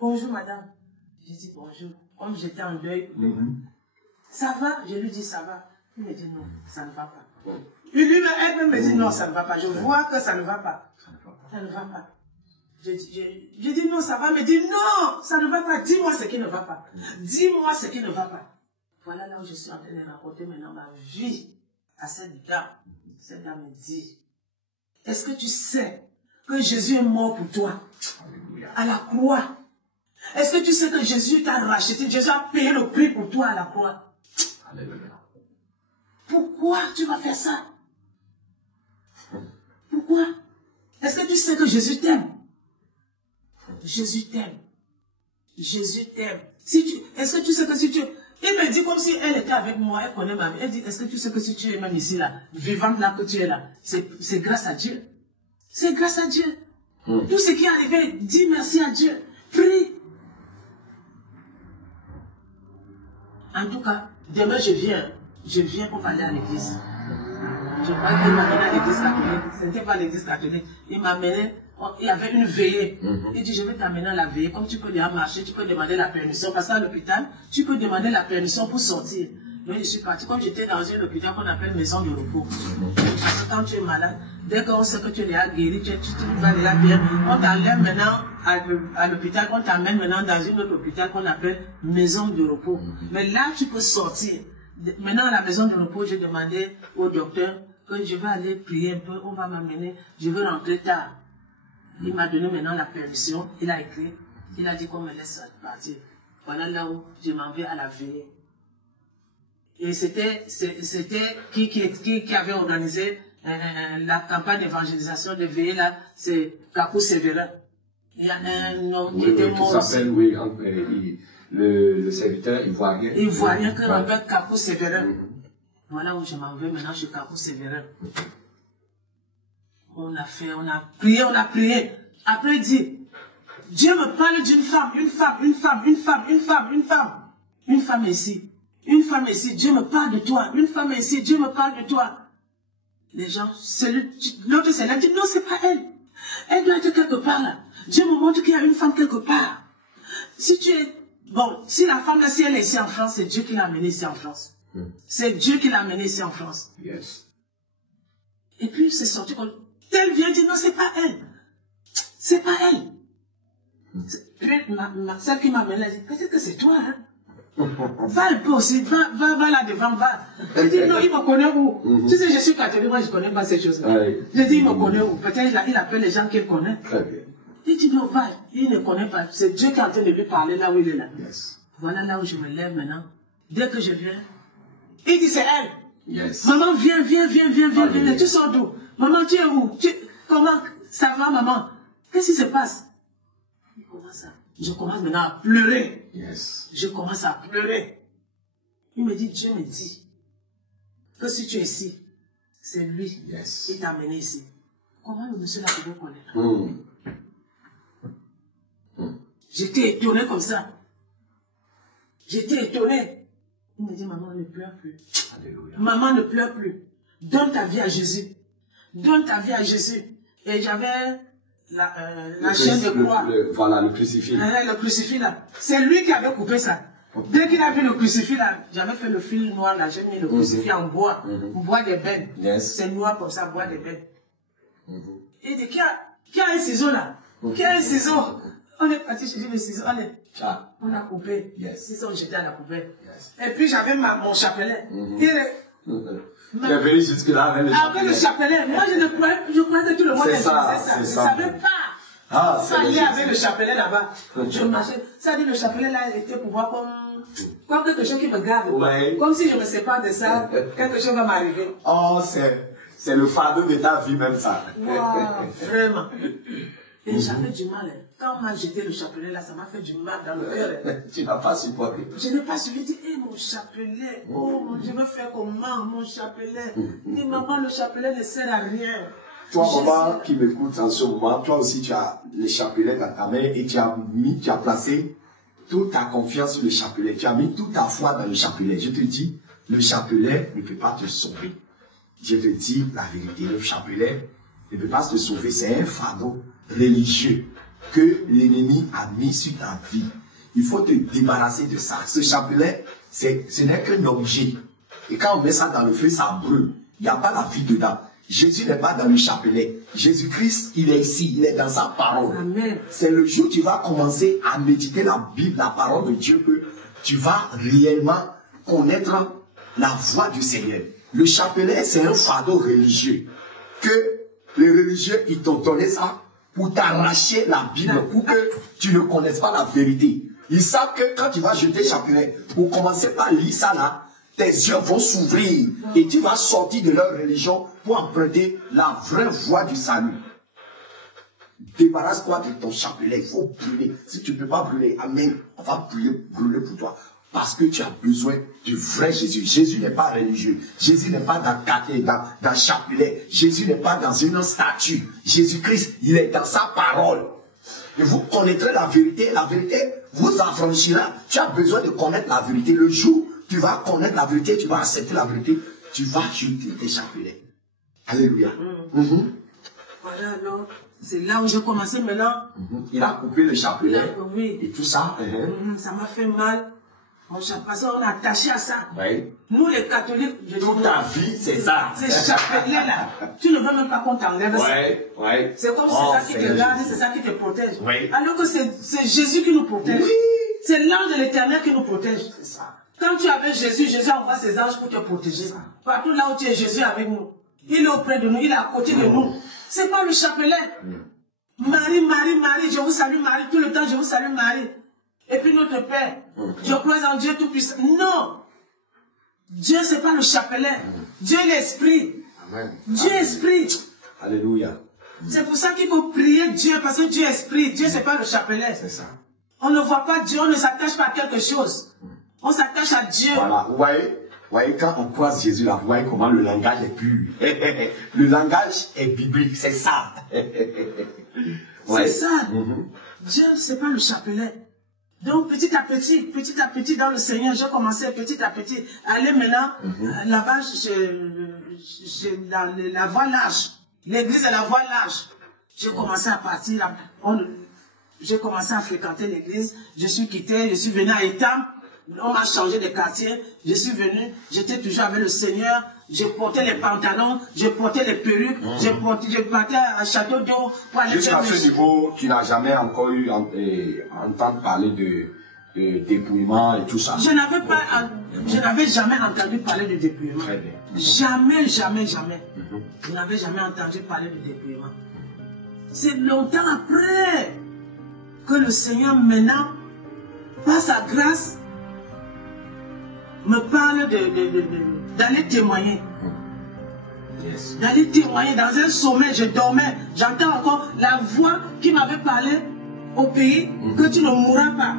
bonjour madame. Je dis bonjour. Comme j'étais en deuil. Ça va? Je lui dis ça va. Il me dit non, ça ne va pas. Elle me dit non, ça ne va pas. Je vois que ça ne va pas. Ça ne va pas. Je dis non, ça va. Elle me dit non, ça ne va pas. Dis-moi ce qui ne va pas. Dis-moi ce qui ne va pas. Voilà là où je suis en train de raconter maintenant ma vie à cette dame. Cette dame me dit, est-ce que tu sais que Jésus est mort pour toi? Alléluia. À la croix. Est-ce que tu sais que Jésus t'a racheté? Jésus a payé le prix pour toi à la croix. Alléluia. Pourquoi tu vas faire ça? Pourquoi? Est-ce que tu sais que Jésus t'aime? Jésus t'aime. Jésus t'aime. Est-ce que tu sais que si tu... Il me dit comme si elle était avec moi, elle connaît ma vie. Elle dit, est-ce que tu sais que si tu es même ici, là, vivante là que tu es là, c'est grâce à Dieu. C'est grâce à Dieu. Tout ce qui est arrivé, dis merci à Dieu. Prie. En tout cas, demain je viens pour aller à l'église. Je crois qu'il m'a amené à l'église catholique. Ce n'était pas l'église catholique. Il m'a amené, il y avait une veillée. Il dit, je vais t'amener à la veillée. Comme tu peux déjà marcher, tu peux demander la permission. Parce qu'à l'hôpital, tu peux demander la permission pour sortir. Donc je suis parti. Comme j'étais dans un hôpital qu'on appelle maison de repos. Parce que quand tu es malade, dès qu'on sait que tu es déjà guéri, tu vas déjà bien, on t'enlève maintenant à l'hôpital, on t'amène maintenant dans une autre hôpital qu'on appelle maison de repos. Mais là, tu peux sortir. Maintenant, à la maison de repos, j'ai demandé au docteur que je vais aller prier un peu, on va m'amener, je veux rentrer tard. Il m'a donné maintenant la permission, il a écrit, il a dit qu'on me laisse partir. Voilà là où je m'en vais à la veillée. Et c'était qui avait organisé la campagne d'évangélisation de veillée là, c'est Capou Sévérin. Il y a un homme qui était mort. Qui s'appelle, oui, le serviteur ivoirien. Ivoirien qu'on appelle Capou Sévérin. Voilà où je m'en vais maintenant, je suis Capou Sévérin. On a prié. Après, il dit, Dieu me parle d'une femme, une femme ici. Une femme ici, Dieu me parle de toi. Une femme ici, Dieu me parle de toi. Les gens, l'autre c'est là, dit non, c'est pas elle. Elle doit être quelque part là. Dieu me montre qu'il y a une femme quelque part. Si tu es, bon, si la femme là, si elle est ici en France, c'est Dieu qui l'a amenée ici en France. C'est Dieu qui l'a amenée ici en France. Yes. Et puis c'est sorti comme, elle vient dire non, c'est pas elle. C'est pas elle. Puis celle qui m'a amené, elle dit, peut-être que c'est toi, hein. Va un peu aussi, va là devant, va. Je dis non, il me connaît où? Tu sais, je suis catholique, moi je ne connais pas ces choses-là. Je dis, il me connaît où? Peut-être il appelle les gens qu'il connaît. Il dit non, va, il ne connaît pas. C'est Dieu qui est en train de lui parler là où il est là. Yes. Voilà là où je me lève maintenant. Dès que je viens, il dit c'est elle. Yes. Maman, viens. Tu sors d'où? Maman, tu es où? Comment ça va, maman? Qu'est-ce qui se passe? Il commence ça. Je commence maintenant à pleurer. Yes. Je commence à pleurer. Il me dit, Dieu me dit que si tu es ici, c'est lui qui t'a amené ici. Comment le monsieur l'a pu connaître? J'étais étonné comme ça. J'étais étonné. Il me dit, maman, ne pleure plus. Alléluia. Maman, ne pleure plus. Donne ta vie à Jésus. Donne ta vie à Jésus. Et j'avais la chaîne de croix. Voilà, le crucifix. Le crucifix là. C'est lui qui avait coupé ça. Dès qu'il a vu le crucifix là, j'avais fait le fil noir là, j'ai mis le crucifix en bois. Bois d'ébène. C'est noir comme ça, bois d'ébène. Il dit, qui a un ciseau là? Qui a un ciseau? On est parti chercher le ciseau. On a coupé. Ils sont jetés à la poubelle. Et puis j'avais mon chapelet. Tu es venu jusque-là avec le chapelet. Avec le chapelet. Moi je croyais que tout le monde utilisait ça. Je ne savais pas. Ça allait avec le chapelet là-bas. Je marchais. Ça dit le chapelet là était pour voir comme quelque chose qui me garde. Comme si je me sépare de ça, quelque chose va m'arriver. Oh, c'est le fardeau de ta vie même ça. Wow, vraiment. Et j'avais du mal. Quand on m'a jeté le chapelet là, ça m'a fait du mal dans le cœur. Tu n'as pas supporté. Je n'ai pas suivi. Je dis, mon chapelet, oh, je veux faire comment, mon chapelet. Dis, maman, le chapelet ne sert à rien. Toi, maman, qui m'écoute en ce moment, toi aussi, tu as le chapelet dans ta main et tu as placé toute ta confiance sur le chapelet. Tu as mis toute ta foi dans le chapelet. Je te dis, le chapelet ne peut pas te sauver. Je te dis la vérité, le chapelet ne peut pas te sauver. C'est un fardeau religieux que l'ennemi a mis sur ta vie. Il faut te débarrasser de ça. Ce chapelet, ce n'est qu'un objet. Et quand on met ça dans le feu, ça brûle. Il n'y a pas la vie dedans. Jésus n'est pas dans le chapelet. Jésus-Christ, il est ici, il est dans sa parole. C'est le jour où tu vas commencer à méditer la Bible, la parole de Dieu, que tu vas réellement connaître la voix du Seigneur. Le chapelet, c'est un fardeau religieux. Que les religieux, ils t'ont donné ça pour t'arracher la Bible, pour que tu ne connaisses pas la vérité. Ils savent que quand tu vas jeter le chapelet, pour commencer par lire ça là, tes yeux vont s'ouvrir et tu vas sortir de leur religion pour emprunter la vraie voie du salut. Débarrasse-toi de ton chapelet, il faut brûler. Si tu ne peux pas brûler, amen, on va brûler pour toi. Parce que tu as besoin du vrai Jésus. Jésus n'est pas religieux. Jésus n'est pas dans chapelet. Jésus n'est pas dans une statue. Jésus-Christ, il est dans sa parole. Et vous connaîtrez la vérité vous affranchira. Tu as besoin de connaître la vérité. Le jour où tu vas connaître la vérité, tu vas accepter la vérité, tu vas jeter tes chapelets. Alléluia. Voilà, alors, c'est là où j'ai commencé maintenant. Il a coupé le chapelet oui. et tout ça. Ça m'a fait mal. Parce qu'on est attaché à ça. Oui. Nous, les catholiques, toute ta vie, c'est ça. Ces chapelets-là, tu ne veux même pas qu'on t'enlève ça. Ouais. C'est comme c'est ça qui te garde, c'est ça qui te protège. Oui. Alors que c'est Jésus qui nous protège. Oui. C'est l'ange de l'Éternel qui nous protège. C'est ça. Quand tu es avec Jésus, Jésus envoie ses anges pour te protéger. Partout là où tu es, Jésus est avec nous. Il est auprès de nous, il est à côté de nous. C'est pas le chapelet. Marie, Marie, Marie, je vous salue Marie. Tout le temps, je vous salue Marie. Et puis notre Père, je crois en Dieu Tout-Puissant. Non! Dieu, c'est pas le chapelet. Dieu est l'Esprit. Dieu est Esprit. Alléluia. C'est pour ça qu'il faut prier Dieu, parce que Dieu est Esprit. Dieu, c'est pas le chapelet. C'est ça. On ne voit pas Dieu, on ne s'attache pas à quelque chose. On s'attache à Dieu. Voilà, vous voyez, quand on croise Jésus là, vous voyez comment le langage est pur. Le langage est biblique, c'est ça. C'est ça. Dieu, c'est pas le chapelet. Donc, petit à petit, dans le Seigneur, j'ai commencé petit à petit à aller maintenant là-bas, dans la voie large. L'église est la voie large. J'ai commencé à partir, j'ai commencé à fréquenter l'église. Je suis quitté, je suis venu à Etam. On m'a changé de quartier. Je suis venu, j'étais toujours avec le Seigneur. Je portais les pantalons, je portais les perruques, je partais à Château d'Eau pour aller jusqu'à ce niveau, tu n'as jamais encore eu entendu parler de dépouillement et tout ça. Je n'avais jamais entendu parler de dépouillement. Très bien. Jamais. Je n'avais jamais entendu parler de dépouillement. C'est longtemps après que le Seigneur maintenant, par sa grâce, me parle d'aller témoigner. Yes. D'aller témoigner dans un sommeil, je dormais. J'entends encore la voix qui m'avait parlé au pays, que tu ne mourras pas.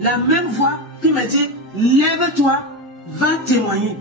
La même voix qui me dit, lève-toi, va témoigner.